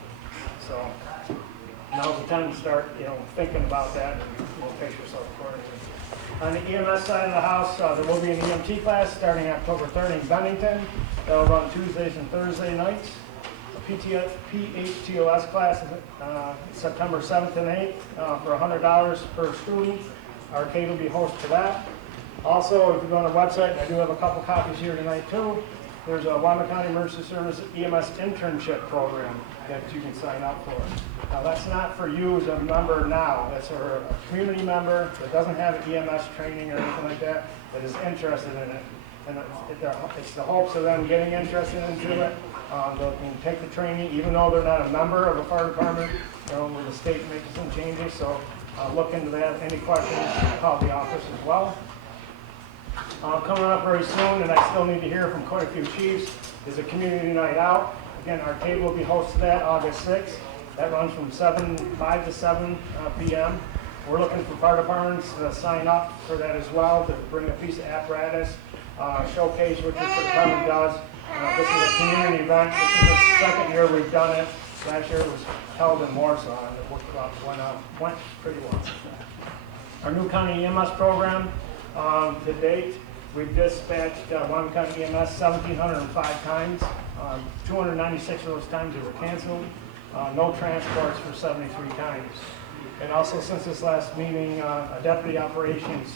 So now's the time to start, thinking about that, and you'll pace yourself accordingly. On the EMS side of the house, there will be an EMT class starting October 3rd in Bennington. That'll run Tuesdays and Thursday nights. A PHTOS class is September 7th and 8th for $100 per student. Arcade will be host to that. Also, if you go on the website, I do have a couple copies here tonight too. There's a Wyoming County Emergency Service EMS internship program that you can sign up for. Now, that's not for you as a member now. That's for a community member that doesn't have EMS training or anything like that is interested in it. And it's the hopes of them getting interested into it. They can take the training, even though they're not a member of a fire department, where the state making some changes. So look into that. Any questions, call the office as well. Coming up very soon, and I still need to hear from quite a few chiefs, is a community night out. Again, Arcade will be hosting that August 6th. That runs from 5 to 7 p.m. We're looking for fire departments to sign up for that as well, to bring a piece of apparatus, showcase what your department does. This is a community event. This is the second year we've done it. Last year it was held in Warsaw, and it went pretty well. Our new county EMS program, to date, we've dispatched Wyoming County EMS 1,705 times. 296 of those times they were canceled. No transports for 73 times. And also, since this last meeting, a deputy operations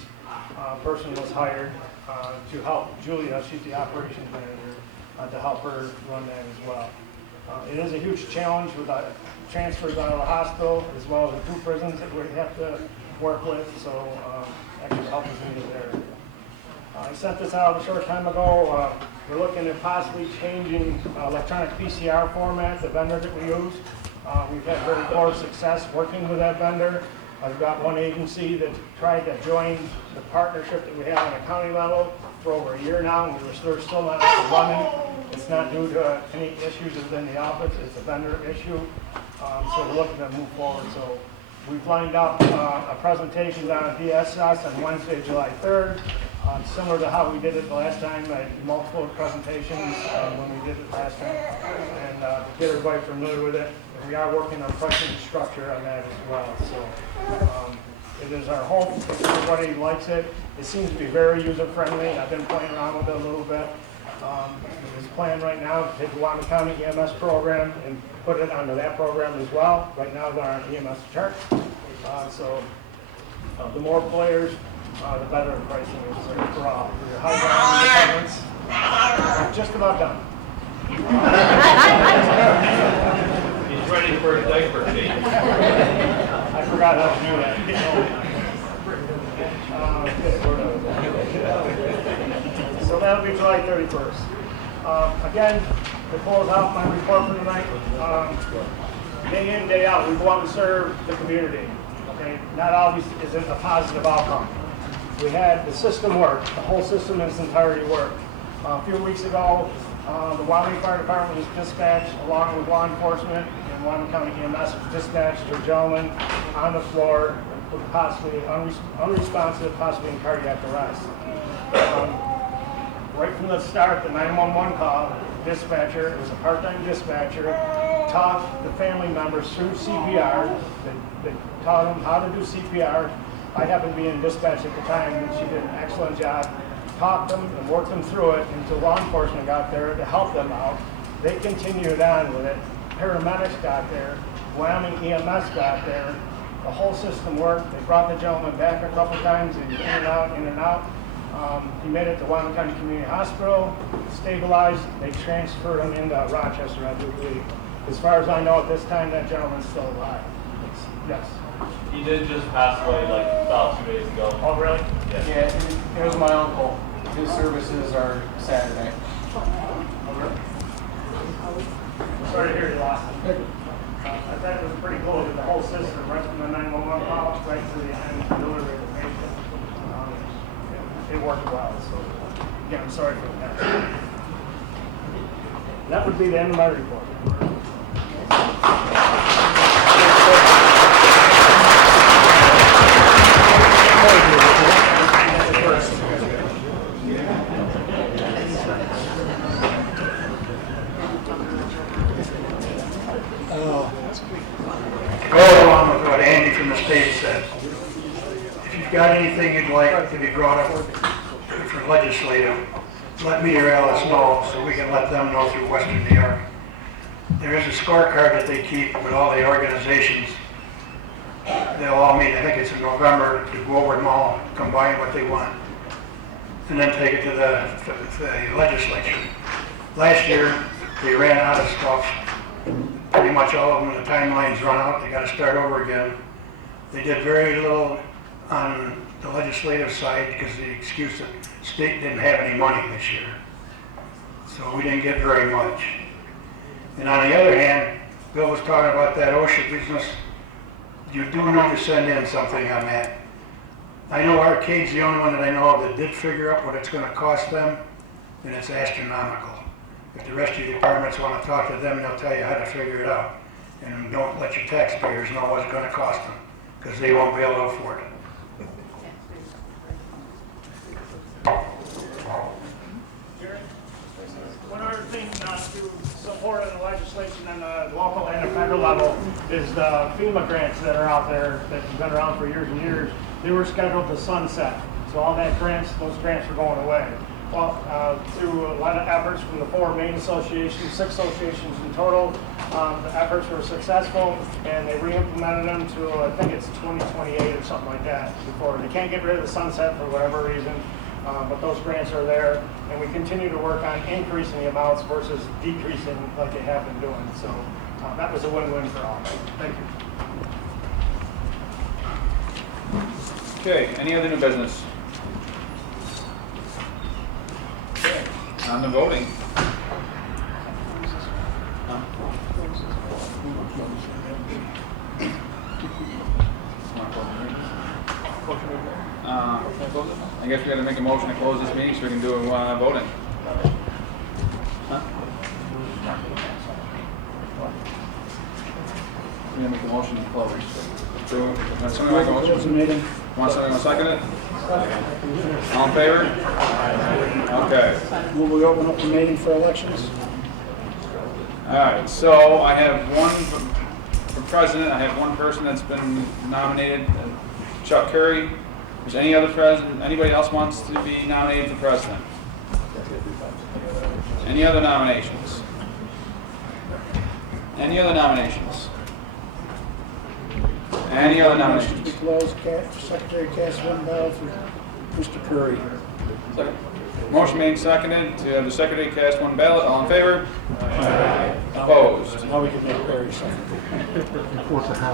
person was hired to help Julia. She's the operations manager, to help her run that as well. It is a huge challenge with transfers out of the hospital, as well as the 2 prisons that we have to work with. So extra help is needed there. I sent this out a short time ago. We're looking at possibly changing electronic PCR format, the vendor that we use. We've had very poor success working with that vendor. I've got one agency that tried to join the partnership that we have on a county level for over a year now, and we're still not up and running. It's not due to any issues within the office, it's a vendor issue. So we're looking to move forward. So we've lined up a presentation down at DSS on Wednesday, July 3rd. Similar to how we did it the last time, multiple presentations when we did it last time, and to get everybody familiar with it. And we are working on pricing structure on that as well. So it is our hope if everybody likes it. It seems to be very user-friendly. I've been playing around with it a little bit. It's planned right now to take the Wyoming County EMS program and put it onto that program as well. Right now they're on EMS chart. So the more players, the better the pricing is for all. For your high-value departments, just about done. He's ready for a diaper change. I forgot how to do that. So that'll be July 31st. Again, to close out my report for tonight, day in, day out, we want to serve the community. Okay, not always is it a positive outcome. We had the system work, the whole system in its entirety worked. A few weeks ago, the Wyoming Fire Department was dispatched along with law enforcement, and Wyoming County EMS was dispatched to a gentleman on the floor with possibly unresponsive, possibly in cardiac arrest. Right from the start, the 911 call, dispatcher, it was a part-time dispatcher, taught the family members through CPR. They taught them how to do CPR. I happened to be in dispatch at the time, and she did an excellent job talked them and worked them through it until law enforcement got there to help them out. They continued on with it. Paramedics got there. Wyoming EMS got there. The whole system worked. They brought the gentleman back a couple times. He was in and out, in and out. He made it to Wyoming County Community Hospital, stabilized. They transferred him into Rochester, I do believe. As far as I know, at this time, that gentleman's still alive. Yes. He did just pass away like about 2 days ago. Oh, really? Yeah, it was my uncle. His services are Saturday. Sorry to hear you lost him. I thought it was pretty cool that the whole system, right from the 911 call right to the end delivery of the patient. It worked well, so again, I'm sorry for that. That would be the end of my report. Go along with what Andy from the state said. If you've got anything you'd like to be brought up for legislative, let me or Alice know so we can let them know through Western New York. There is a scorecard that they keep with all the organizations. They'll all meet, I think it's in November, to go over them all, combine what they want, and then take it to the legislature. Last year, they ran out of stuff. Pretty much all of them, the timelines run out, they gotta start over again. They did very little on the legislative side because the excuse that state didn't have any money this year. So we didn't get very much. And on the other hand, Bill was talking about that OSHA business. You do need to send in something on that. I know Arcade's the only one that I know of that did figure out what it's gonna cost them, and it's astronomical. If the rest of your departments want to talk to them, they'll tell you how to figure it out. And don't let your taxpayers know what it's going to cost them, because they won't be able to afford it. One other thing to support in the legislation on the local and the federal level is the FEMA grants that are out there that have been around for years and years. They were scheduled to sunset. So all that those grants were going away. Well, through a lot of efforts from the 4 main associations, 6 associations in total, the efforts were successful, and they re-implemented them to, I think it's 2028 or something like that. Before they can't get rid of the sunset for whatever reason, but those grants are there, and we continue to work on increasing the amounts versus decreasing like they have been doing. So that was a win-win for all. Thank you. Okay, any other new business? Okay, on the voting. I guess we got to make a motion to close this meeting so we can do voting. Huh? We're going to make a motion to close. So, want somebody make a motion? Want somebody to second it? All in favor? Okay. Will we open up the meeting for elections? All right, so I have one for president. I have one person that's been nominated, Chuck Curry. Is any other president, anybody else wants to be nominated for president? Any other nominations? Any other nominations? Any other nominations? Motion to close, Secretary cast one ballot for Mr. Curry. Second. Motion made and seconded to have the secretary cast one ballot. All in favor? Aye. Opposed? Now we can make Curry second.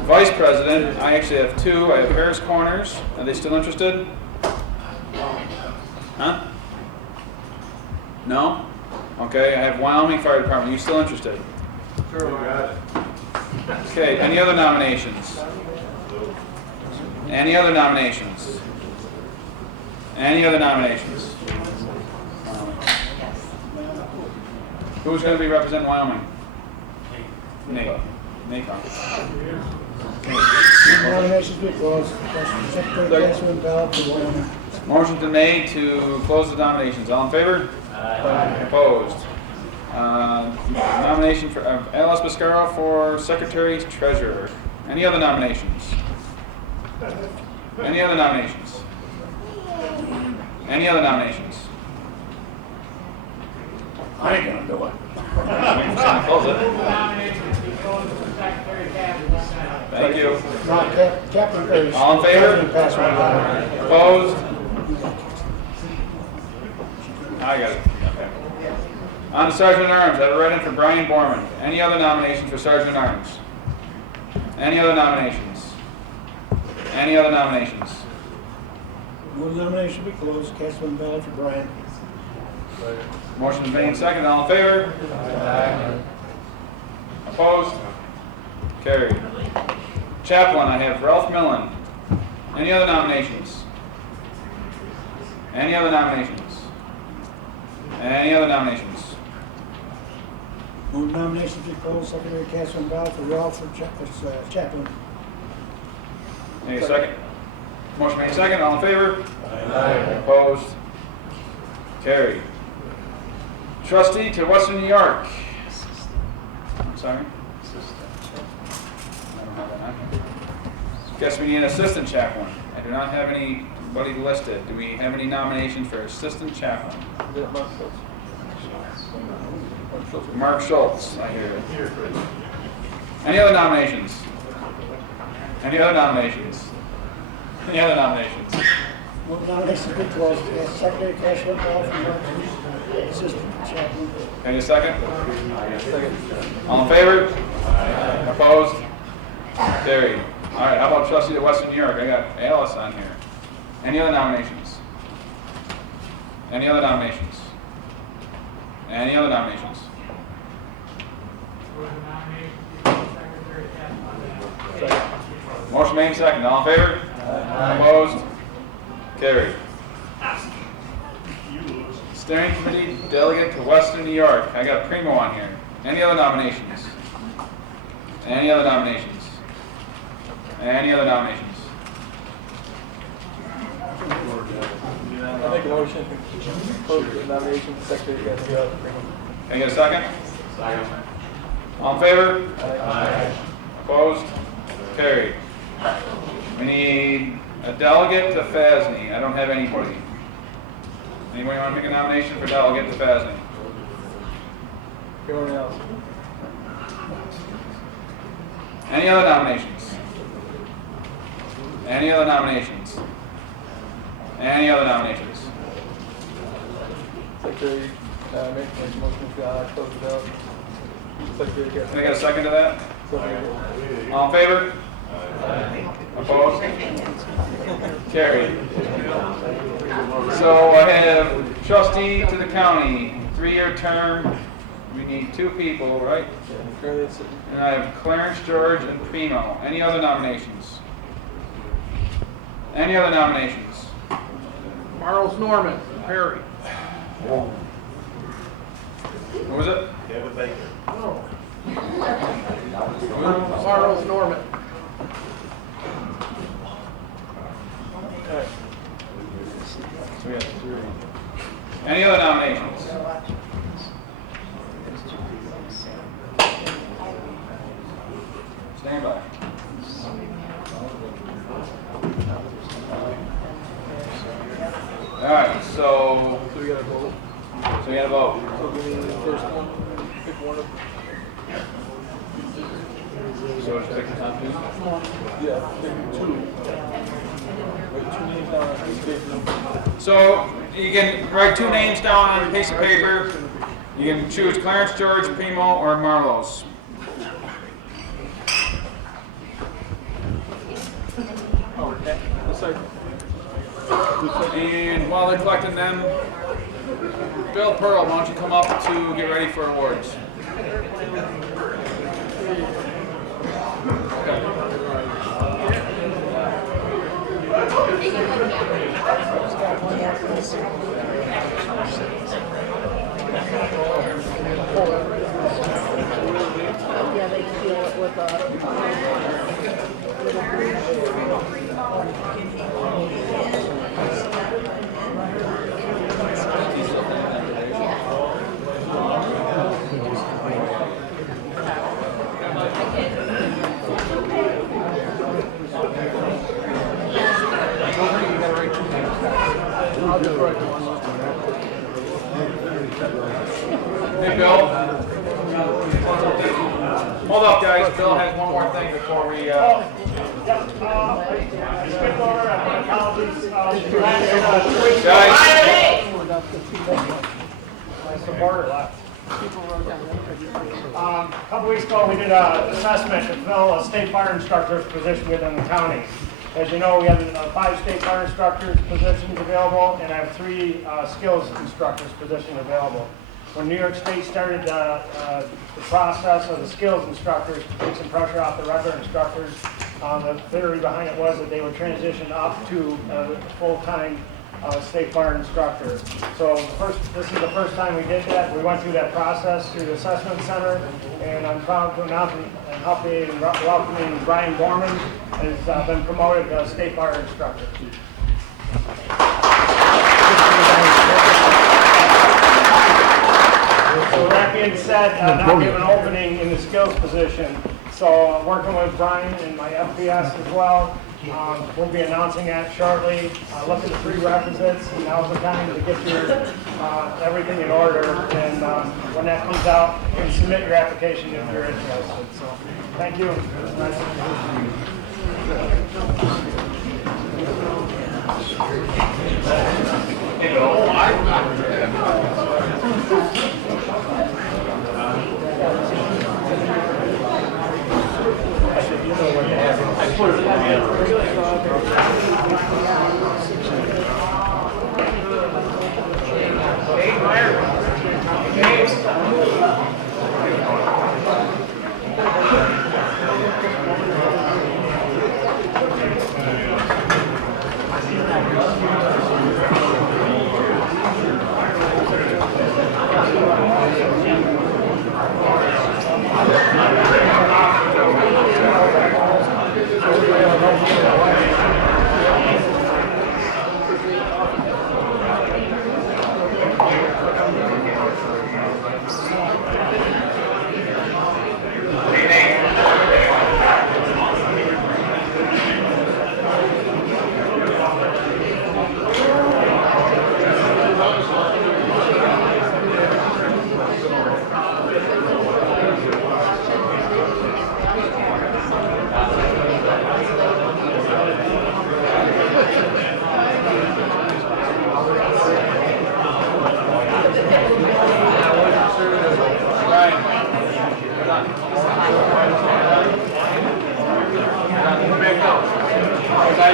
Vice President, I actually have two. I have Harris Corners. Are they still interested? Huh? No? Okay, I have Wyoming Fire Department. Are you still interested? Sure, we got it. Okay, any other nominations? Any other nominations? Any other nominations? Who's going to be representing Wyoming? Nate. Nate. Nominations be closed. Secretary cast one ballot for Wyoming. Motion's been made to close the nominations. All in favor? Aye. Opposed? Nomination for Alice Biscaro for Secretary Treasurer. Any other nominations? Any other nominations? Any other nominations? I ain't gonna do it. Close it. Thank you. Not Captain Curtis. All in favor? Pass one down. Opposed? I got it. Okay. On to Sergeant at Arms, I have a write-in for Brian Borman. Any other nominations for Sergeant at Arms? Any other nominations? Any other nominations? Move the nomination be closed. Cast one ballot for Brian. Motion made second, all in favor? Aye. Opposed? Carried. Chaplain, I have Ralph Millen. Any other nominations? Any other nominations? Any other nominations? Move nominations be closed. Secondary cast one ballot for Ralph for Chaplain. Any second? Motion made second, all in favor? Aye. Opposed? Carried. Trustee to Western New York. I'm sorry? I don't have that on here. Guess we need an assistant chaplain. I do not have anybody listed. Do we have any nominations for assistant chaplain? Mark Schultz, I hear it. Any other nominations? Any other nominations? Any other nominations? Move nominations be closed. Secondary cast one ballot for Mark, assistant chaplain. Any a second? All in favor? Opposed? Carried. All right, how about trustee to Western New York? I got Alice on here. Any other nominations? Any other nominations? Any other nominations? Motion made second. All in favor? Opposed? Carried. Steering Committee Delegate to Western New York. I got Primo on here. Any other nominations? Any other nominations? Any other nominations? I make a motion to close the nomination for Secretary of Primo. Can I get a second? Second. All in favor? Opposed? Carried. We need a delegate to FASNY. I don't have anybody. Anybody want to make a nomination for delegate to FASNY? Anyone else? Any other nominations? Any other nominations? Any other nominations? Secretary, make a motion to close it out. Secretary, Can I get a second to that? Secretary. All in favor? Opposed? Carried. So I have trustee to the county, 3-year term. We need 2 people, right? Currently it's And I have Clarence George and Primo. Any other nominations? Any other nominations? Marles Norman, Perry. What was it? Marles Norman. So we have 3. Any other nominations? Stand by. All right, so we got to vote. we got to vote. So we need the first one. Pick one of. So it's pick the top 2. Yeah, pick 2. Write 2 names down on a piece of paper. So you can write 2 names down on a piece of paper. You can choose Clarence George, Primo, or Marlos. Oh, okay. This side. And while they're collecting them, Bill Pearl, why don't you come up to get ready for awards? Yeah, they seal it with I'll just write one. I skipped over, my apologies. My supporter left. A couple weeks ago, we did an assessment to fill a state fire instructor's position within the county. As you know, we have 5 state fire instructors positions available, and I have 3 skills instructors positions available. When New York State started the process of the skills instructors to take some pressure off the regular instructors, the theory behind it was that they would transition up to a full-time state fire instructor. So this is the first time we did that. We went through that process through the assessment center, and I'm proud to announce and helping and welcoming Brian Gorman has been promoted to state fire instructor. So that being said, now we have an opening in the skills position. So I'm working with Brian and my FPS as well. We'll be announcing that shortly. Look at the prerequisites, and now's the time to get your everything in order. And when that comes out, you can submit your application if you're interested. So, thank you.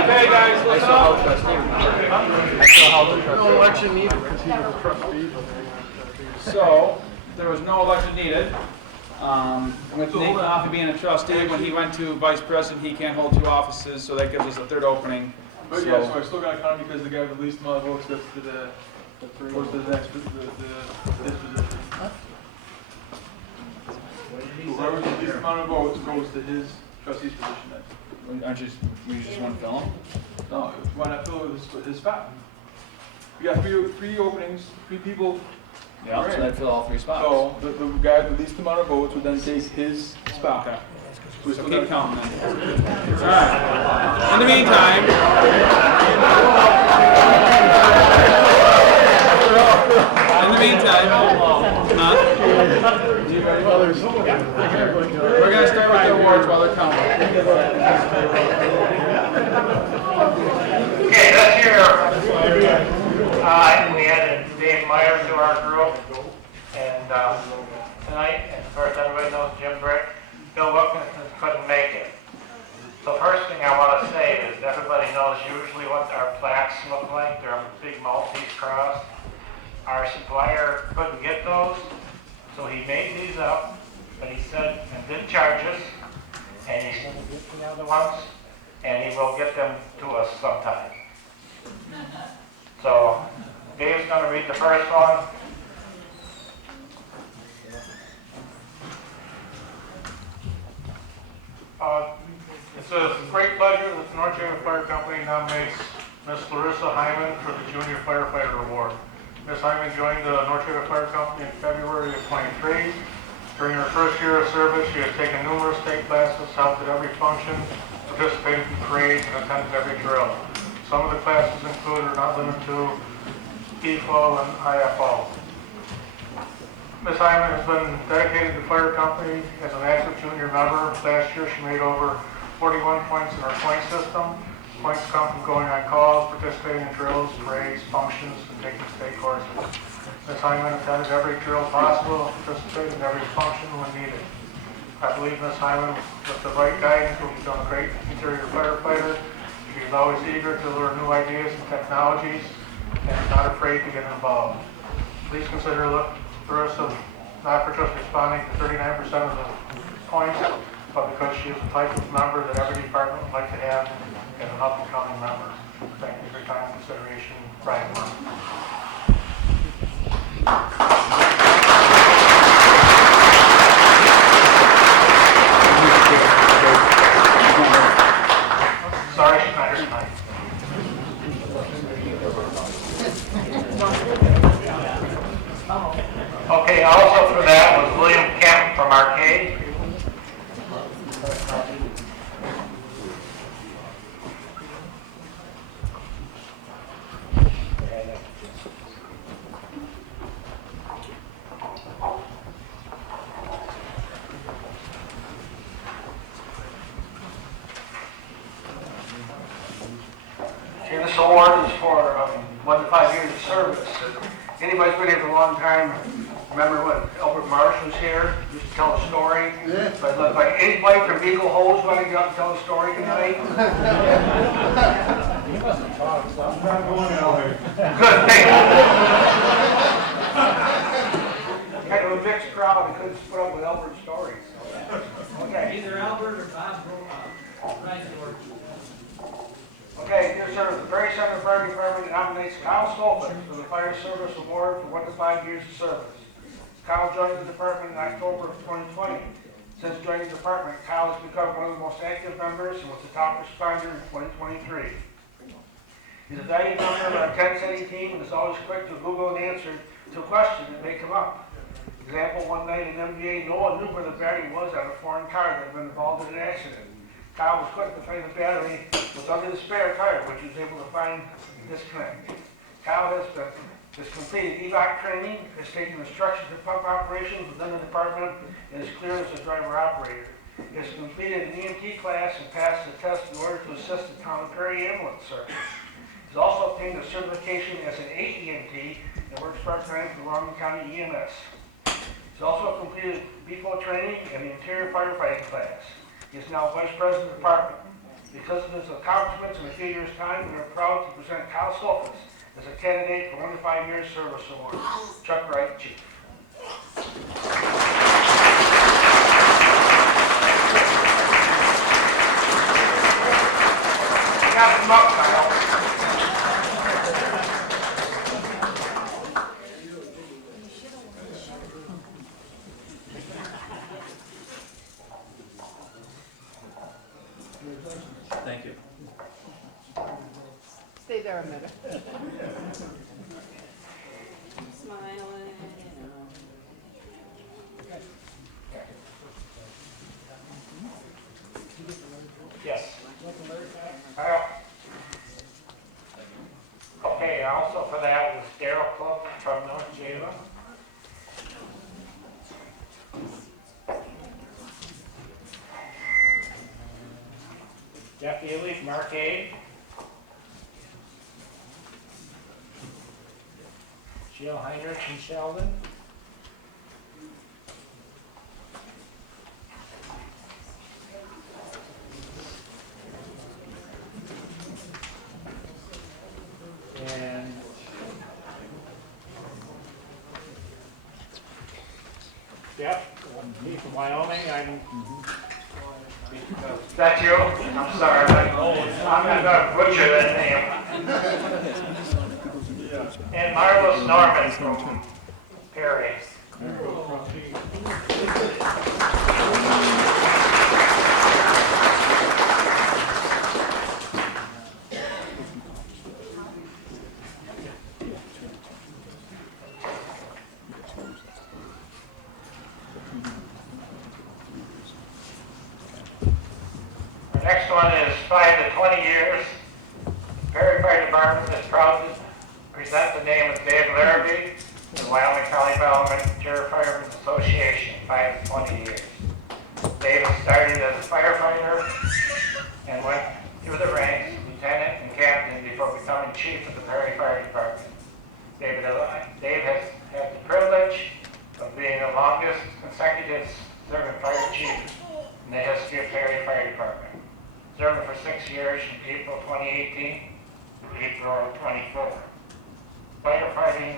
Hey guys, what's up? No election needed because he was a trustee. So, there was no election needed. With Nate Coffey being a trustee, when he went to vice president, he can't hold 2 offices, so that gives us a 3rd opening. But yeah, so I still got to count because the guy with the least amount of votes gets to the, goes to the next, this position. Whoever gets the least amount of votes goes to his trustee's position next. We just want to fill him? No, why not fill his spot? We got three openings, 3 people. Yeah, so that'd fill all 3 spots. So the guy with the least amount of votes would then take his spot. Okay. So keep counting then. All right. In the meantime. We're going to start with the awards while they're counting. Okay, this year, we had Dave Myers to our group, and tonight, and of course everybody knows Jim Brick, Bill Wilkinson couldn't make it. So first thing I want to say is everybody knows usually what our plaques look like. They're a big Maltese cross. Our supplier couldn't get those, so he made these up, but he said, and didn't charge us, and he said he'll get the other ones, and he will get them to us sometime. So Dave's going to read the first one. It's a great pleasure that the North Shore Fire Company nominates Miss Larissa Hyman for the Junior Firefighter Award. Miss Hyman joined the North Shore Fire Company in February of 23. During her first year of service, she has taken numerous state classes, helped at every function, participated in parades, and attended every drill. Some of the classes include, or not limited to, EFO and IFO. Ms. Hyman has been dedicated to the fire company as an active junior member. Last year she made over 41 points in our point system. Points come from going on calls, participating in drills, parades, functions, and taking state courses. Ms. Hyman attended every drill possible and participated in every function when needed. I believe Ms. Hyman, with the right guidance, will become a great interior firefighter. She is always eager to learn new ideas and technologies and is not afraid to get involved. Please consider Larissa not for just responding to 39% of the points, but because she is the type of member that every department would like to have as an up-and-coming member. Thank you for your time and consideration. Brian. Sorry, Schneider tonight. Okay, also for that was William Kemp from Arcade. Okay, this award is for 1 to 5 years of service. Anybody's been here for a long time, remember when Albert Marsh was here, used to tell a story? Yeah. But look, like anybody from Eagle Holes want to get up and tell a story tonight? You mustn't talk, so I'm not going anywhere. Good, thank you. Kind of a mixed crowd, I couldn't put up with Albert's stories. Okay. Either Albert or Bob Rice. Okay, dear sir, the Prairie Center Fire Department nominates Kyle Stolfin for the Fire Service Award for 1 to 5 years of service. Kyle joined the department in October of 2020. Since joining the department, Kyle has become one of the most active members and was the top responder in 2023. He's a valued member of our tent-setting team and is always quick to Google an answer to a question that may come up. Example, one night in MBA, no one knew where the battery was on a foreign car that had been involved in an accident. Kyle was quick to find the battery was under the spare tire, which he was able to find the disconnect. Kyle has completed EVAC training, has taken instructions to pump operations within the department, and is cleared as a driver operator. He has completed an EMT class and passed the test in order to assist the town Prairie ambulance service. He's also obtained a certification as an AEMT and works part-time for the Wyoming County EMS. He's also completed BPO training and the interior firefighting class. He is now Vice President of the Department. Because of his accomplishments in a few years' time, we are proud to present Kyle Stolfin as a candidate for 1 to 5 years service award. Chuck Wright, Chief. Got him up, Kyle. Thank you. Stay there a minute. Smiling. Yes. Kyle. Okay, also for that was Daryl Cook from North Java. Jeff Ely from Arcade. Jill Heinrich from Sheldon. And Jeff, me from Wyoming. That's you? I'm sorry. I'm going to butcher that name. And Marlos Norman from Perry. The next one is 5 to 20 years. Perry Fire Department is proud to present the name of Dave Larrabee, the Wyoming County Volunteer Firemen's Association, 5 to 20 years. Dave started as a firefighter the longest consecutive serving fire chief in the history of Perry Fire Department, serving for 6 years from April 2018 to April 24. Firefighting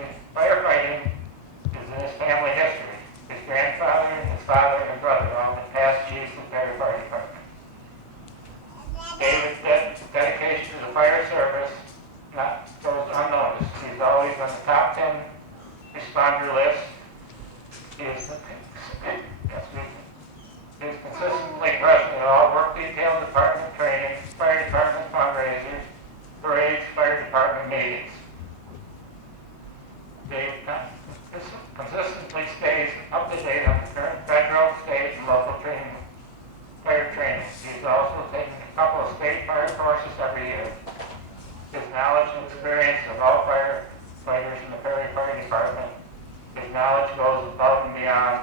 is in his family history. His grandfather, his father, and brother all been past chiefs of Perry Fire Department. David's dedication to the fire service not goes unnoticed. He's always on the top 10 responder list. He is consistently present in all work detail department training, fire department fundraisers, parades, fire department meetings. Dave consistently stays up to date on the current federal, state, and local fire training. He's also taken a couple of state fire courses every year. His knowledge and experience of all firefighters in the Perry Fire Department, his knowledge goes above and beyond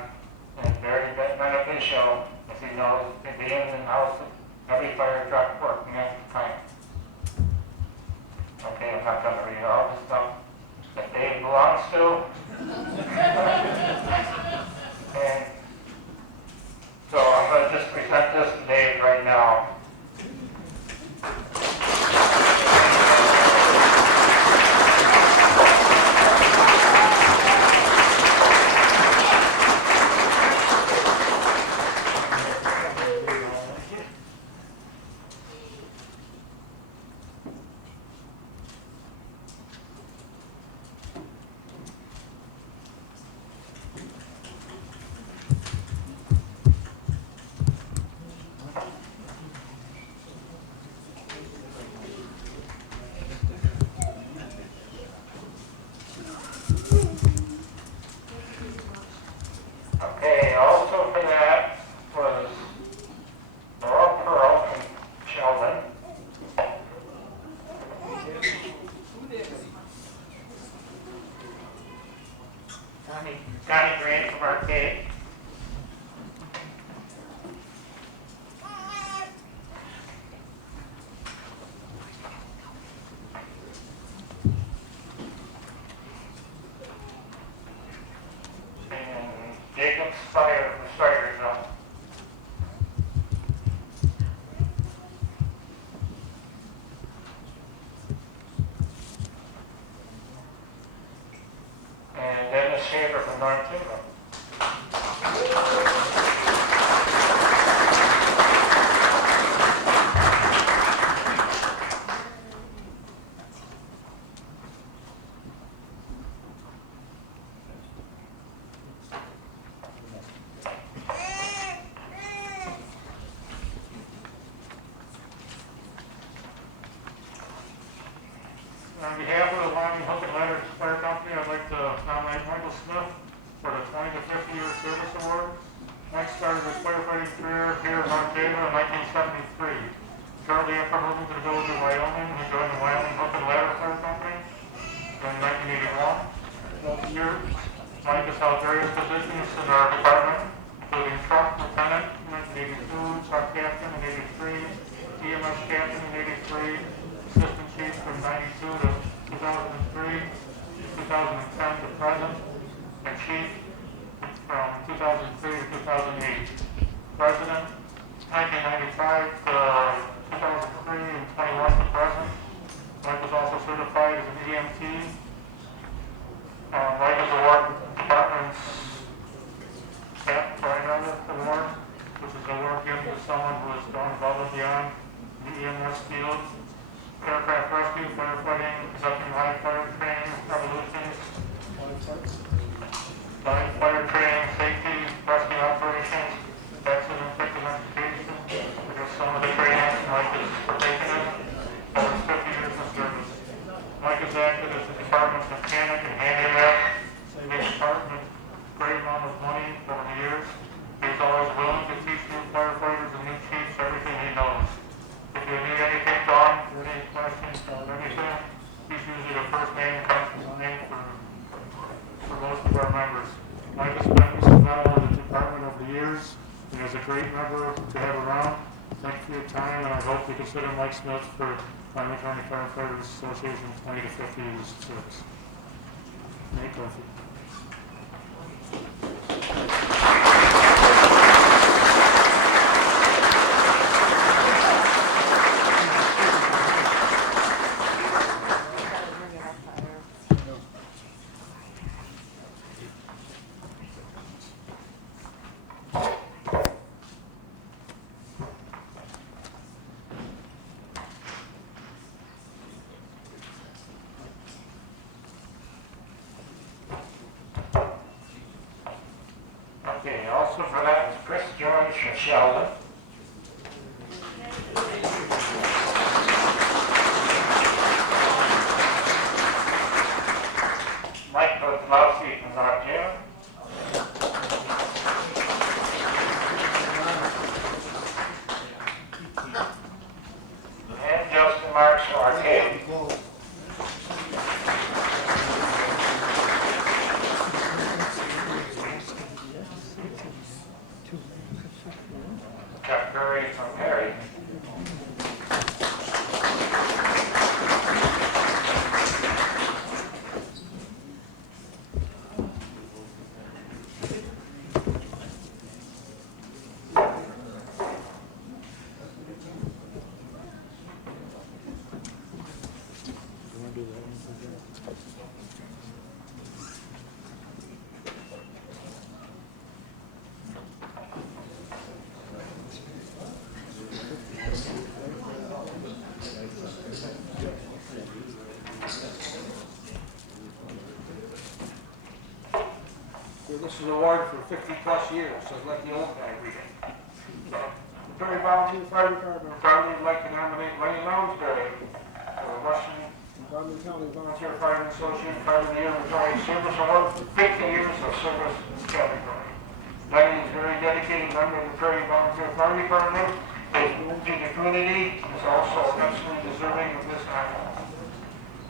and is very beneficial as he knows the ins and outs of every fire truck working at the time. Okay, I'm not going to read all the stuff that Dave belongs to. And so I'm going to just present this to Dave right now. Okay, also for that was Laurel Pearl and Sheldon. Connie Green from Arcade. Jacob's Fire from Startersville. And Dennis Shaver from North Timber. On behalf of the Wyoming Hook and Ladder Fire Company, I'd like to nominate Michael Smith for the 20 to 50 year service award. Mike started his firefighting career here in Montana in 1973. Shortly after moving to the village of Wyoming, he joined the Wyoming Hook and Ladder Fire Company in 1981. Over the years, Mike has held various positions in our department, including truck lieutenant in 1982, truck captain in 83, EMS captain in 83, assistant chief from 92 to 2003, 2010 to present, and chief from 2003 to 2008. President, 1995 to 2003 and 21 to present. Mike was also certified as an EMT. Mike is awarded department's Staff Pride Award, which is an award given to someone who has gone above and beyond the EMS field. Aircraft rescue, firefighting, conducting live fire training, revolutions, live fire training, safety, rescue operations, accident victim education. Because some of the training Mike has taken in over 50 years of service. Mike has acted as the department's mechanic and handyman, saving the department a great amount of money over the years. He's always willing to teach new firefighters and new chiefs everything he knows. If you need anything done, or any questions or anything, he's usually the first name that comes to mind for most of our members. Mike has been instrumental in the department over the years, and is a great member to have around. Thank you for your time, and I hope you consider Mike Smith for Wyoming County Firefighters Association 20 to 50 years service. Nate Murphy. Also for that, Chris George from Sheldon. Mike Kozlowski from North Haven. And Justin Marks from Arcade. Chuck Curry from Perry. This is an award for 50-plus years, so let the old guy read it. The Perry Volunteer Fire Department proudly would like to nominate Lenny Lounsbury for the Western County Volunteer Firemen Association Fire of the Year Retired Service Award for 50 years of service category. Lenny is a very dedicated member of the Perry Volunteer Fire Department. His commitment to the community is also absolutely deserving of this honor.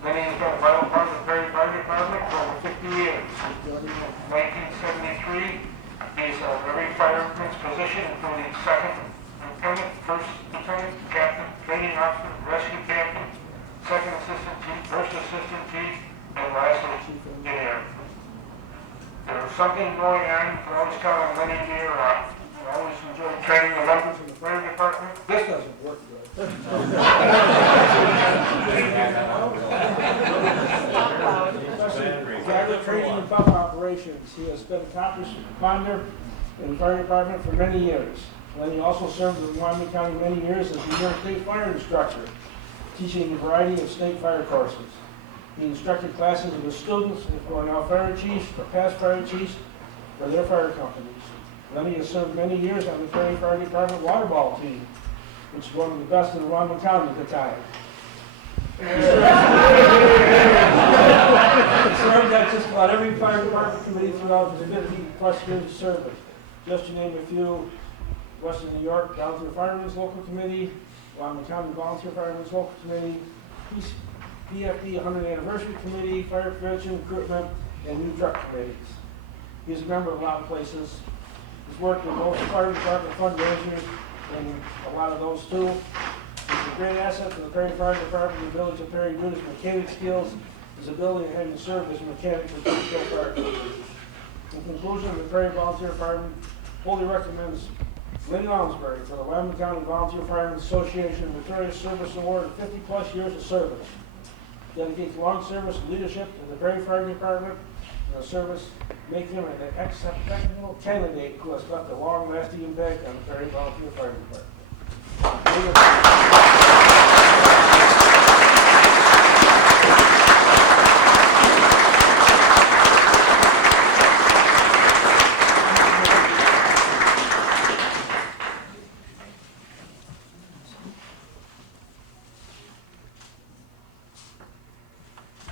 Lenny has been a vital part of the Perry Fire Department for over 50 years. In 1973, he's held every fireman's position, including second lieutenant, first lieutenant, captain, training officer, rescue captain, second assistant chief, first assistant chief, and lastly, chief engineer. There's something going on. I always tell them Lenny here, I always enjoy training the members of the fire department. This doesn't work good. Driver training and pump operations. He has been accomplished responder in the fire department for many years. Lenny also served in Wyoming County many years as a New York State fire instructor, teaching a variety of state fire courses. He instructed classes of his students who are now fire chiefs or past fire chiefs for their fire companies. Lenny has served many years on the Perry Fire Department water ball team, which is one of the best in Wyoming County at the time. He served at just about every fire department committee throughout his 50-plus years of service. Just to name a few: Western New York Volunteer Firemen's Local Committee, Wyoming County Volunteer Firemen's Local Committee, PFD 100th Anniversary Committee, Fire Prevention, Recruitment, and New Truck Committees. He's a member of a lot of places. He's worked in most fire department fundraisers and a lot of those too. He's a great asset to the Perry Fire Department and the village of Perry due to his mechanic skills, his ability to having served as a mechanic for two fire companies. In conclusion, the Perry Volunteer Firemen fully recommends Lenny Lounsbury for the Wyoming County Volunteer Firemen Association Victorious Service Award of 50-plus years of service. Dedicates long service and leadership to the Perry Fire Department and the service, make him an exceptional candidate who has left a long-lasting impact on the Perry Volunteer Fire Department.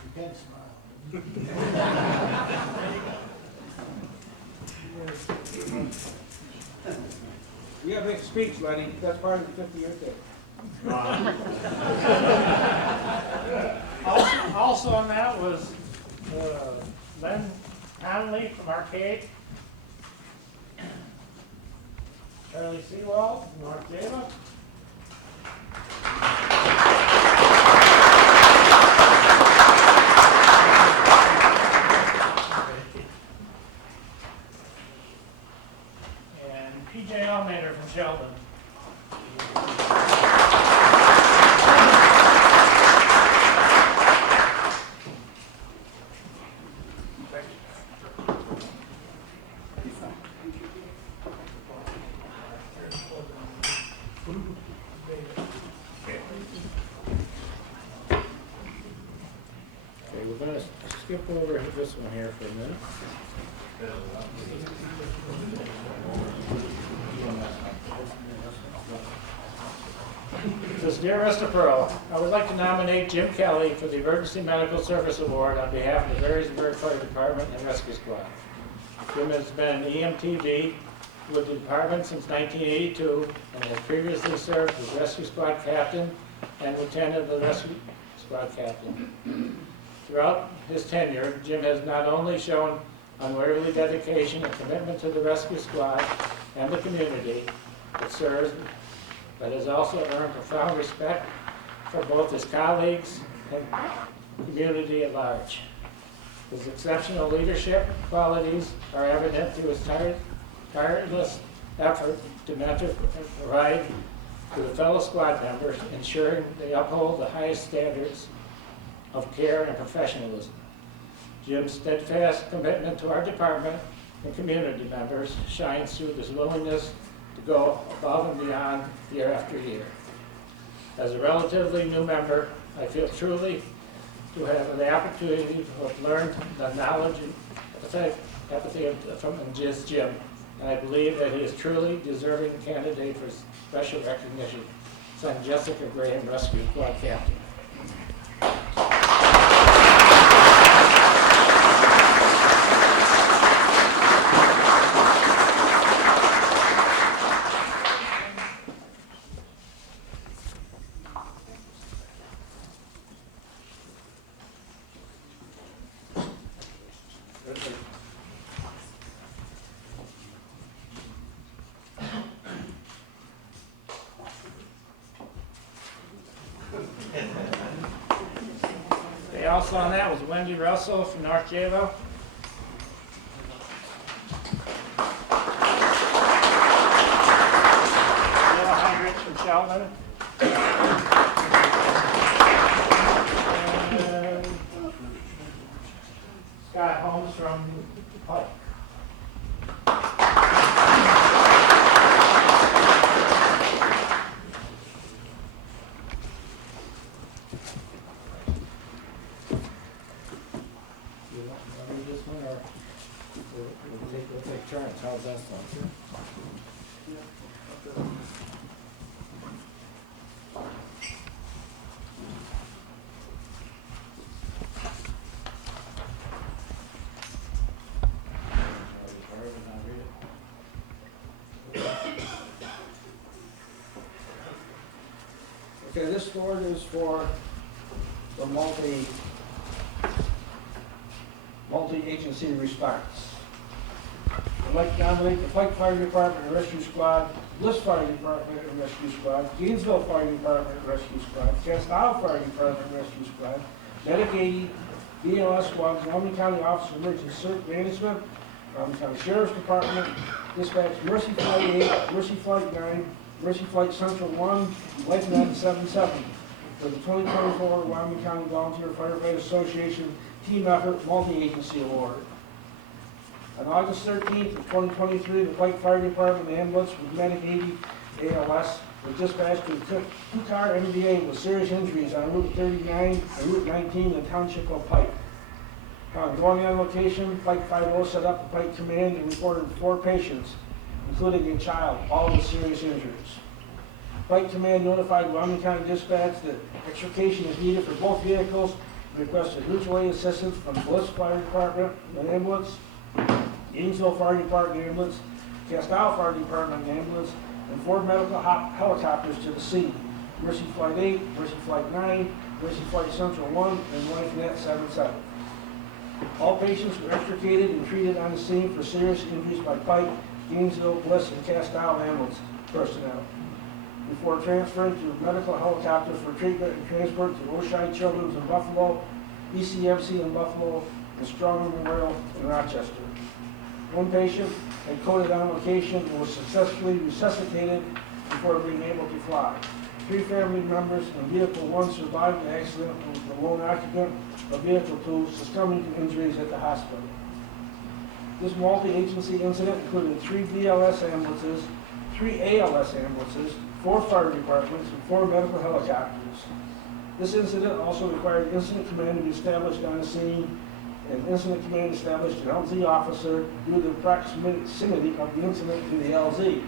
You can smile. You gotta make a speech, Lenny. That's part of the 50-year thing. Also on that was Len Conley from Arcade, Charlie Seawald from North Java, and PJ Almader from Sheldon. Okay, we're gonna skip over this one here for a minute. Dear Mr. Pearl, I would like to nominate Jim Kelly for the Emergency Medical Service Award on behalf of the Marysburg Fire Department and Rescue Squad. Jim has been an EMTV with the department since 1982 and has previously served as Rescue Squad Captain and Lieutenant of the Rescue Squad Captain. Throughout his tenure, Jim has not only shown unwavering dedication and commitment to the rescue squad and the community it serves, but has also earned profound respect for both his colleagues and community at large. His exceptional leadership qualities are evident through his tireless effort to mentor and provide to the fellow squad members, ensuring they uphold the highest standards of care and professionalism. Jim's steadfast commitment to our department and community members shines through his willingness to go above and beyond year after year. As a relatively new member, I feel truly to have the opportunity to have learned the knowledge and empathy from Jim, and I believe that he is truly deserving candidate for special recognition. Son Jessica Graham, Rescue Squad Captain. Okay, also on that was Wendy Russell from North Javo. Bill Hendricks from Sheldon. And Scott Holmes from Pike. We'll take turns. How's that sound? Okay, this award is for the multi-agency response. I'd like to nominate the Pike Fire Department and Rescue Squad, Bliss Fire Department and Rescue Squad, Gainesville Fire Department and Rescue Squad, Castile Fire Department and Rescue Squad, Medic 80, BLS Squad, Wyoming County Office of Emergency Management, Wyoming County Sheriff's Department, Dispatch Mercy Flight 8, Mercy Flight 9, Mercy Flight Central 1, Lifeline 77 for the 2024 Wyoming County Volunteer Firefighter Association Team Effort Multi-Agency Award. On August 13th of 2023, the Pike Fire Department ambulance with Medic 80 ALS was dispatched to a two-car MVA with serious injuries on Route 39 and Route 19 in the township of Pike. On going on location, Pike 50 set up the Pike Command and reported 4 patients, including a child, all with serious injuries. Pike Command notified Wyoming County Dispatch that extrication is needed for both vehicles and requested mutual aid assistance from Bliss Fire Department and ambulance, Gainesville Fire Department ambulance, Castile Fire Department ambulance, and 4 medical helicopters to the scene. Mercy Flight 8, Mercy Flight 9, Mercy Flight Central 1, and Lifeline 77. All patients were extricated and treated on the scene for serious injuries by Pike, Gainesville, Bliss, and Castile ambulance personnel, before transferring to medical helicopters for treatment and transport to Oshai Children's in Buffalo, ECMC in Buffalo, and Strong Memorial in Rochester. 1 patient had coded on location and was successfully resuscitated before being able to fly. 3 family members in Vehicle 1 survived the accident, with the lone occupant of Vehicle 2 succumbing to injuries at the hospital. This multi-agency incident included 3 BLS ambulances, 3 ALS ambulances, 4 fire departments, and 4 medical helicopters. This incident also required incident command to be established on the scene, and incident command established an LZ officer due to the proximity of the incident to the LZ.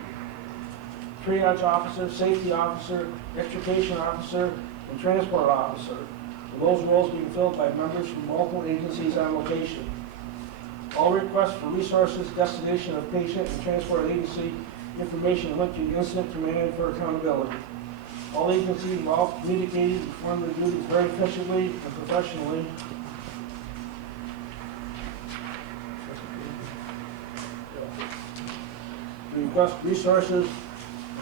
triage officer, safety officer, extrication officer, and transport officer, with those roles being filled by members from multiple agencies on location. All requests for resources, destination of patient, and transport agency information linked to the incident command for accountability. All agencies involved communicated and performed their duties very efficiently and professionally. To request resources,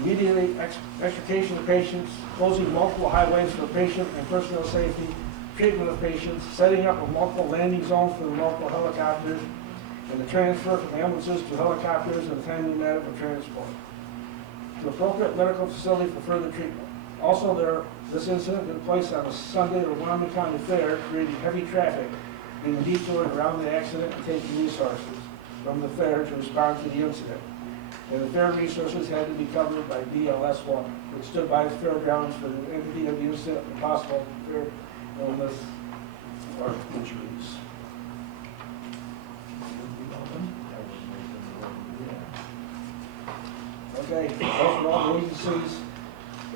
immediately extrication of patients, closing multiple highways for patient and personnel safety, treatment of patients, setting up of multiple landing zones for the multiple helicopters, and the transfer from ambulances to helicopters and timely medical transport. To appropriate medical facility for further treatment. Also, this incident took place on a Sunday at the Wyoming County Fair, creating heavy traffic, being detoured around the accident and taking resources from the fair to respond to the incident. And the fair resources had to be covered by BLS-1, which stood by the fairgrounds for the entity of the incident and possible fair illness or injuries. Okay, those are all the agencies.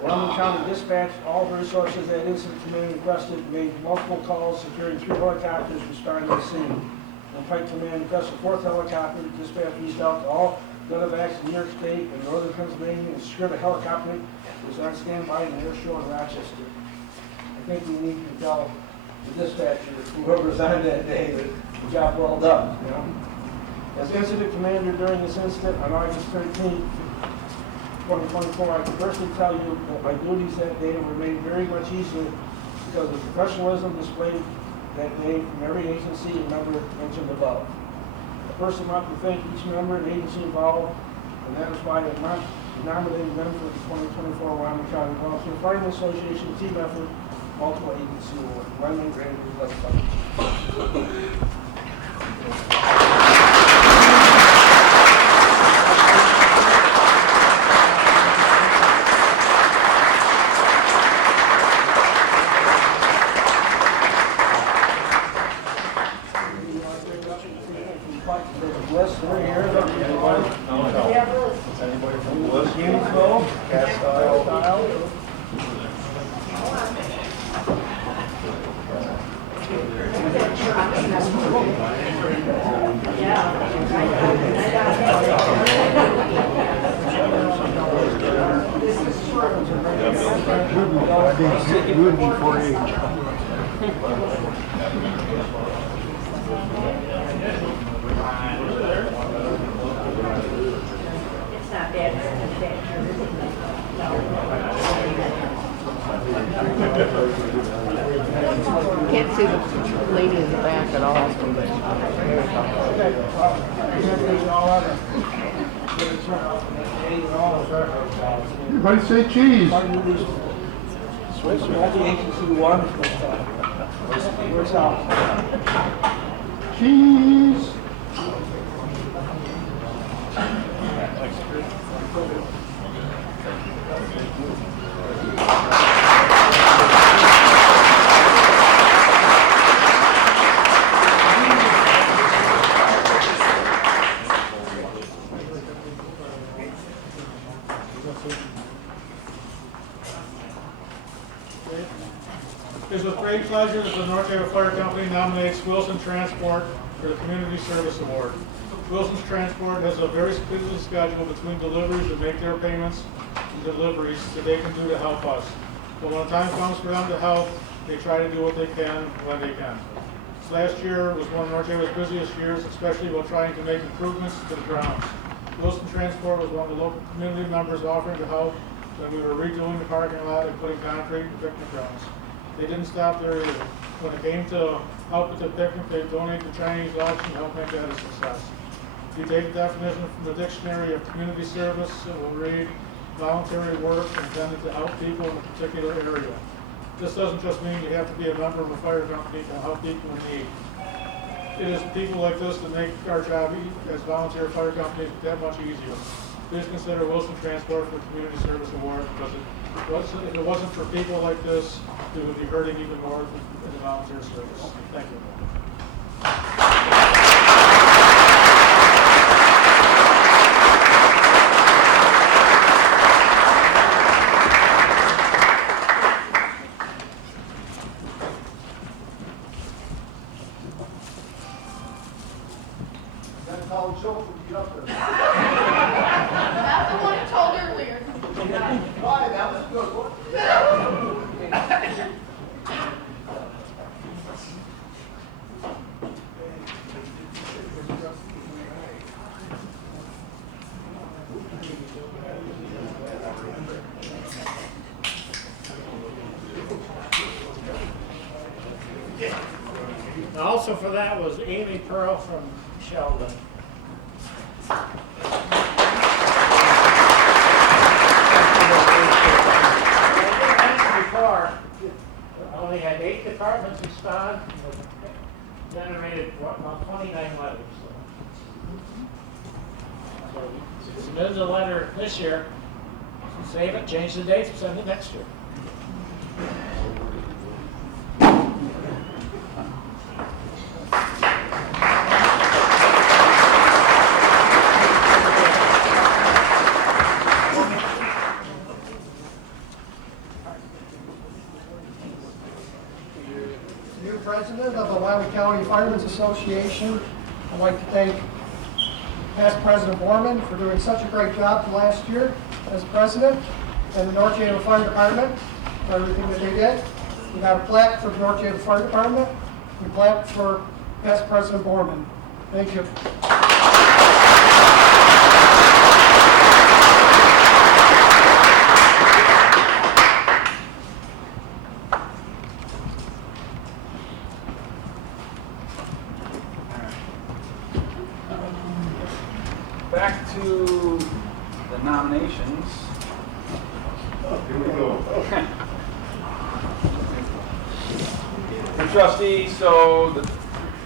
Wyoming County dispatched all the resources that incident command requested, made multiple calls, securing 3 helicopters responding to the scene. And Pike Command requested a 4th helicopter. Dispatch reached out to all medevacs in New York State and northern Pennsylvania and secured a helicopter was on standby in the air show in Rochester. I think we need to tell the dispatcher, whoever's on that day, that the job well done, you know. As incident commander during this incident on August 13th, 2024, I can personally tell you that my duties that day were made very much easier because of the professionalism displayed that day from every agency and member mentioned above. I personally want to thank each member and agency involved, and that is why I nominated them for the 2024 Wyoming County Volunteer Firemen Association Team Effort Multiple Agency Award. Wyoming granted the left. Can't see the lady in the back at all. Everybody say cheese. Cheese. It is with great pleasure that the North Haven Fire Company nominates Wilson Transport for the Community Service Award. Wilson's Transport has a very busy schedule between deliveries to make their payments and deliveries that they can do to help us. But when the time comes for them to help, they try to do what they can when they can. This last year was one of North Haven's busiest years, especially while trying to make improvements to the grounds. Wilson Transport was one of the local community members offering to help when we were redoing the parking lot and putting concrete in picnic grounds. They didn't stop there either. When it came to help with the picnic, they donated the Chinese auction to help make that a success. If you take the definition from the dictionary of community service, it will read voluntary work intended to help people in a particular area. This doesn't just mean you have to be a member of a fire company to help people in need. It is people like this that make our job as volunteer fire companies that much easier. Please consider Wilson Transport for the Community Service Award because if it wasn't for people like this, we would be hurting even more in the volunteer service. Thank you. Also for that was Amy Pearl from Sheldon. Before, I only had 8 departments respond, and generated about 29 letters. So submit a letter this year, save it, change the dates, send it next year. New president of the Wyoming County Firemen's Association. I'd like to thank past President Borman for doing such a great job last year as president, and the North Yankton Fire Department for everything that they did. We got a plaque for the North Yankton Fire Department. We plaque for past President Borman. Thank you. Back to the nominations. Here we go. For trustees, so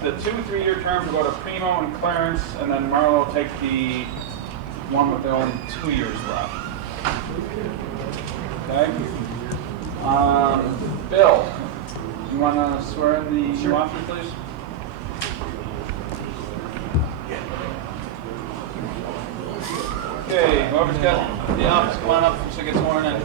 the 2 3-year terms will go to Primo and Clarence, and then Marlo will take the one with only 2 years left. Okay? Bill, you want to swear in the new officer, please? Okay, whoever's got the office, come on up so get sworn in.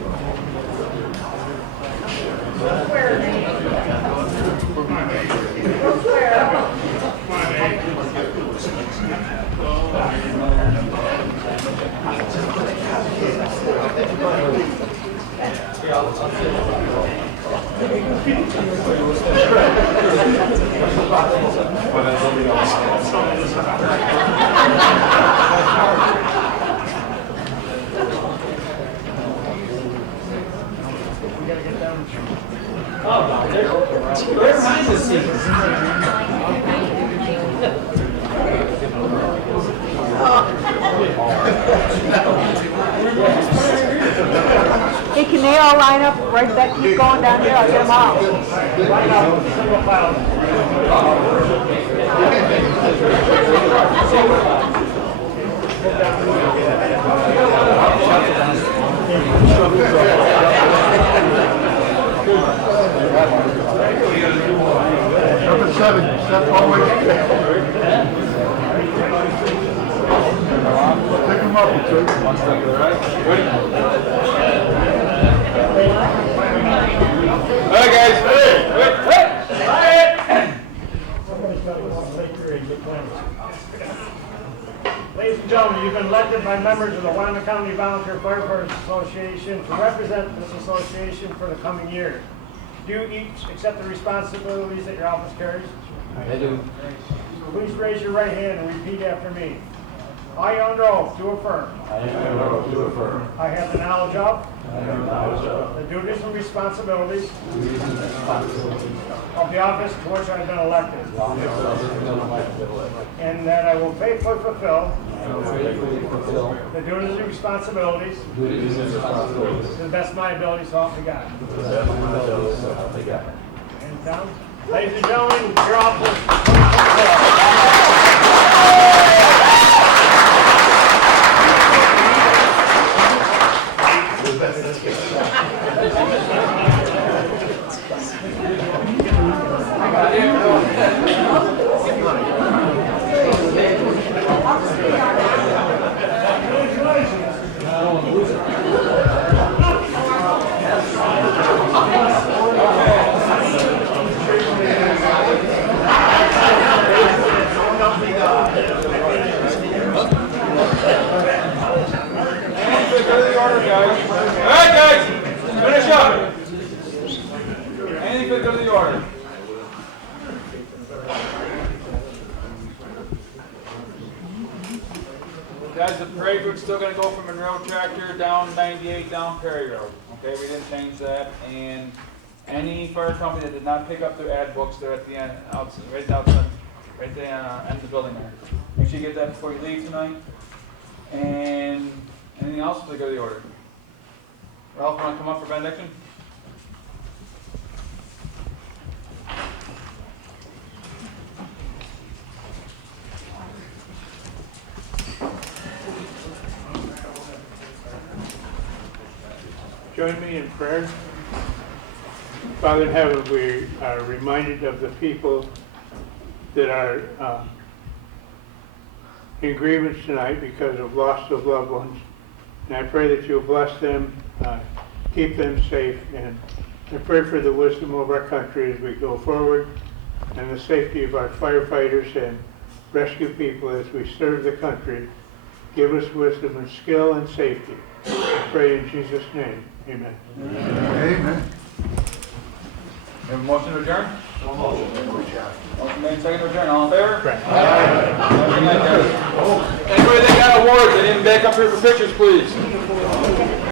Where's behind the scenes? Hey, can they all line up right back, keep going down here, I'll get them all. Line up, single file. Number 7, step forward. Pick them up, two. One step to the right. Ready? All right, guys. Ladies and gentlemen, you've been elected by members of the Wyoming County Volunteer Firefighters Association to represent this association for the coming year. Do you each accept the responsibilities that your office carries? I do. Please raise your right hand and repeat after me. I, under oath, do affirm. I I have the knowledge of have the duties and responsibilities the responsibility of the office to which I have been elected, and that I will faithfully fulfill the duties and responsibilities to the best of my ability, so help me God. And down. Ladies and gentlemen, your office 2024. Anything for the good of the order. Guys, the parade route's still going to go from Monroe Tractor down 98 down Perry Road. Okay, we didn't change that. And Any fire company that did not pick up their ad books, they're at the end, outside, right outside, right there, end of the building there. Make sure you get that before you leave tonight. And anything else before we go to the order? Ralph, want to come up for benediction? Join me in prayer. Father in heaven, we are reminded of the people that are in grievance tonight because of loss of loved ones. And I pray that you'll bless them, keep them safe, and I pray for the wisdom of our country as we go forward and the safety of our firefighters and rescue people as we serve the country. Give us wisdom and skill and safety. I pray in Jesus' name. Amen. Amen. Have a motion to adjourn? Motion made, second to adjourn. All in favor? Aye. Good night, guys. Anybody that got awards, they didn't back up here for pictures, please.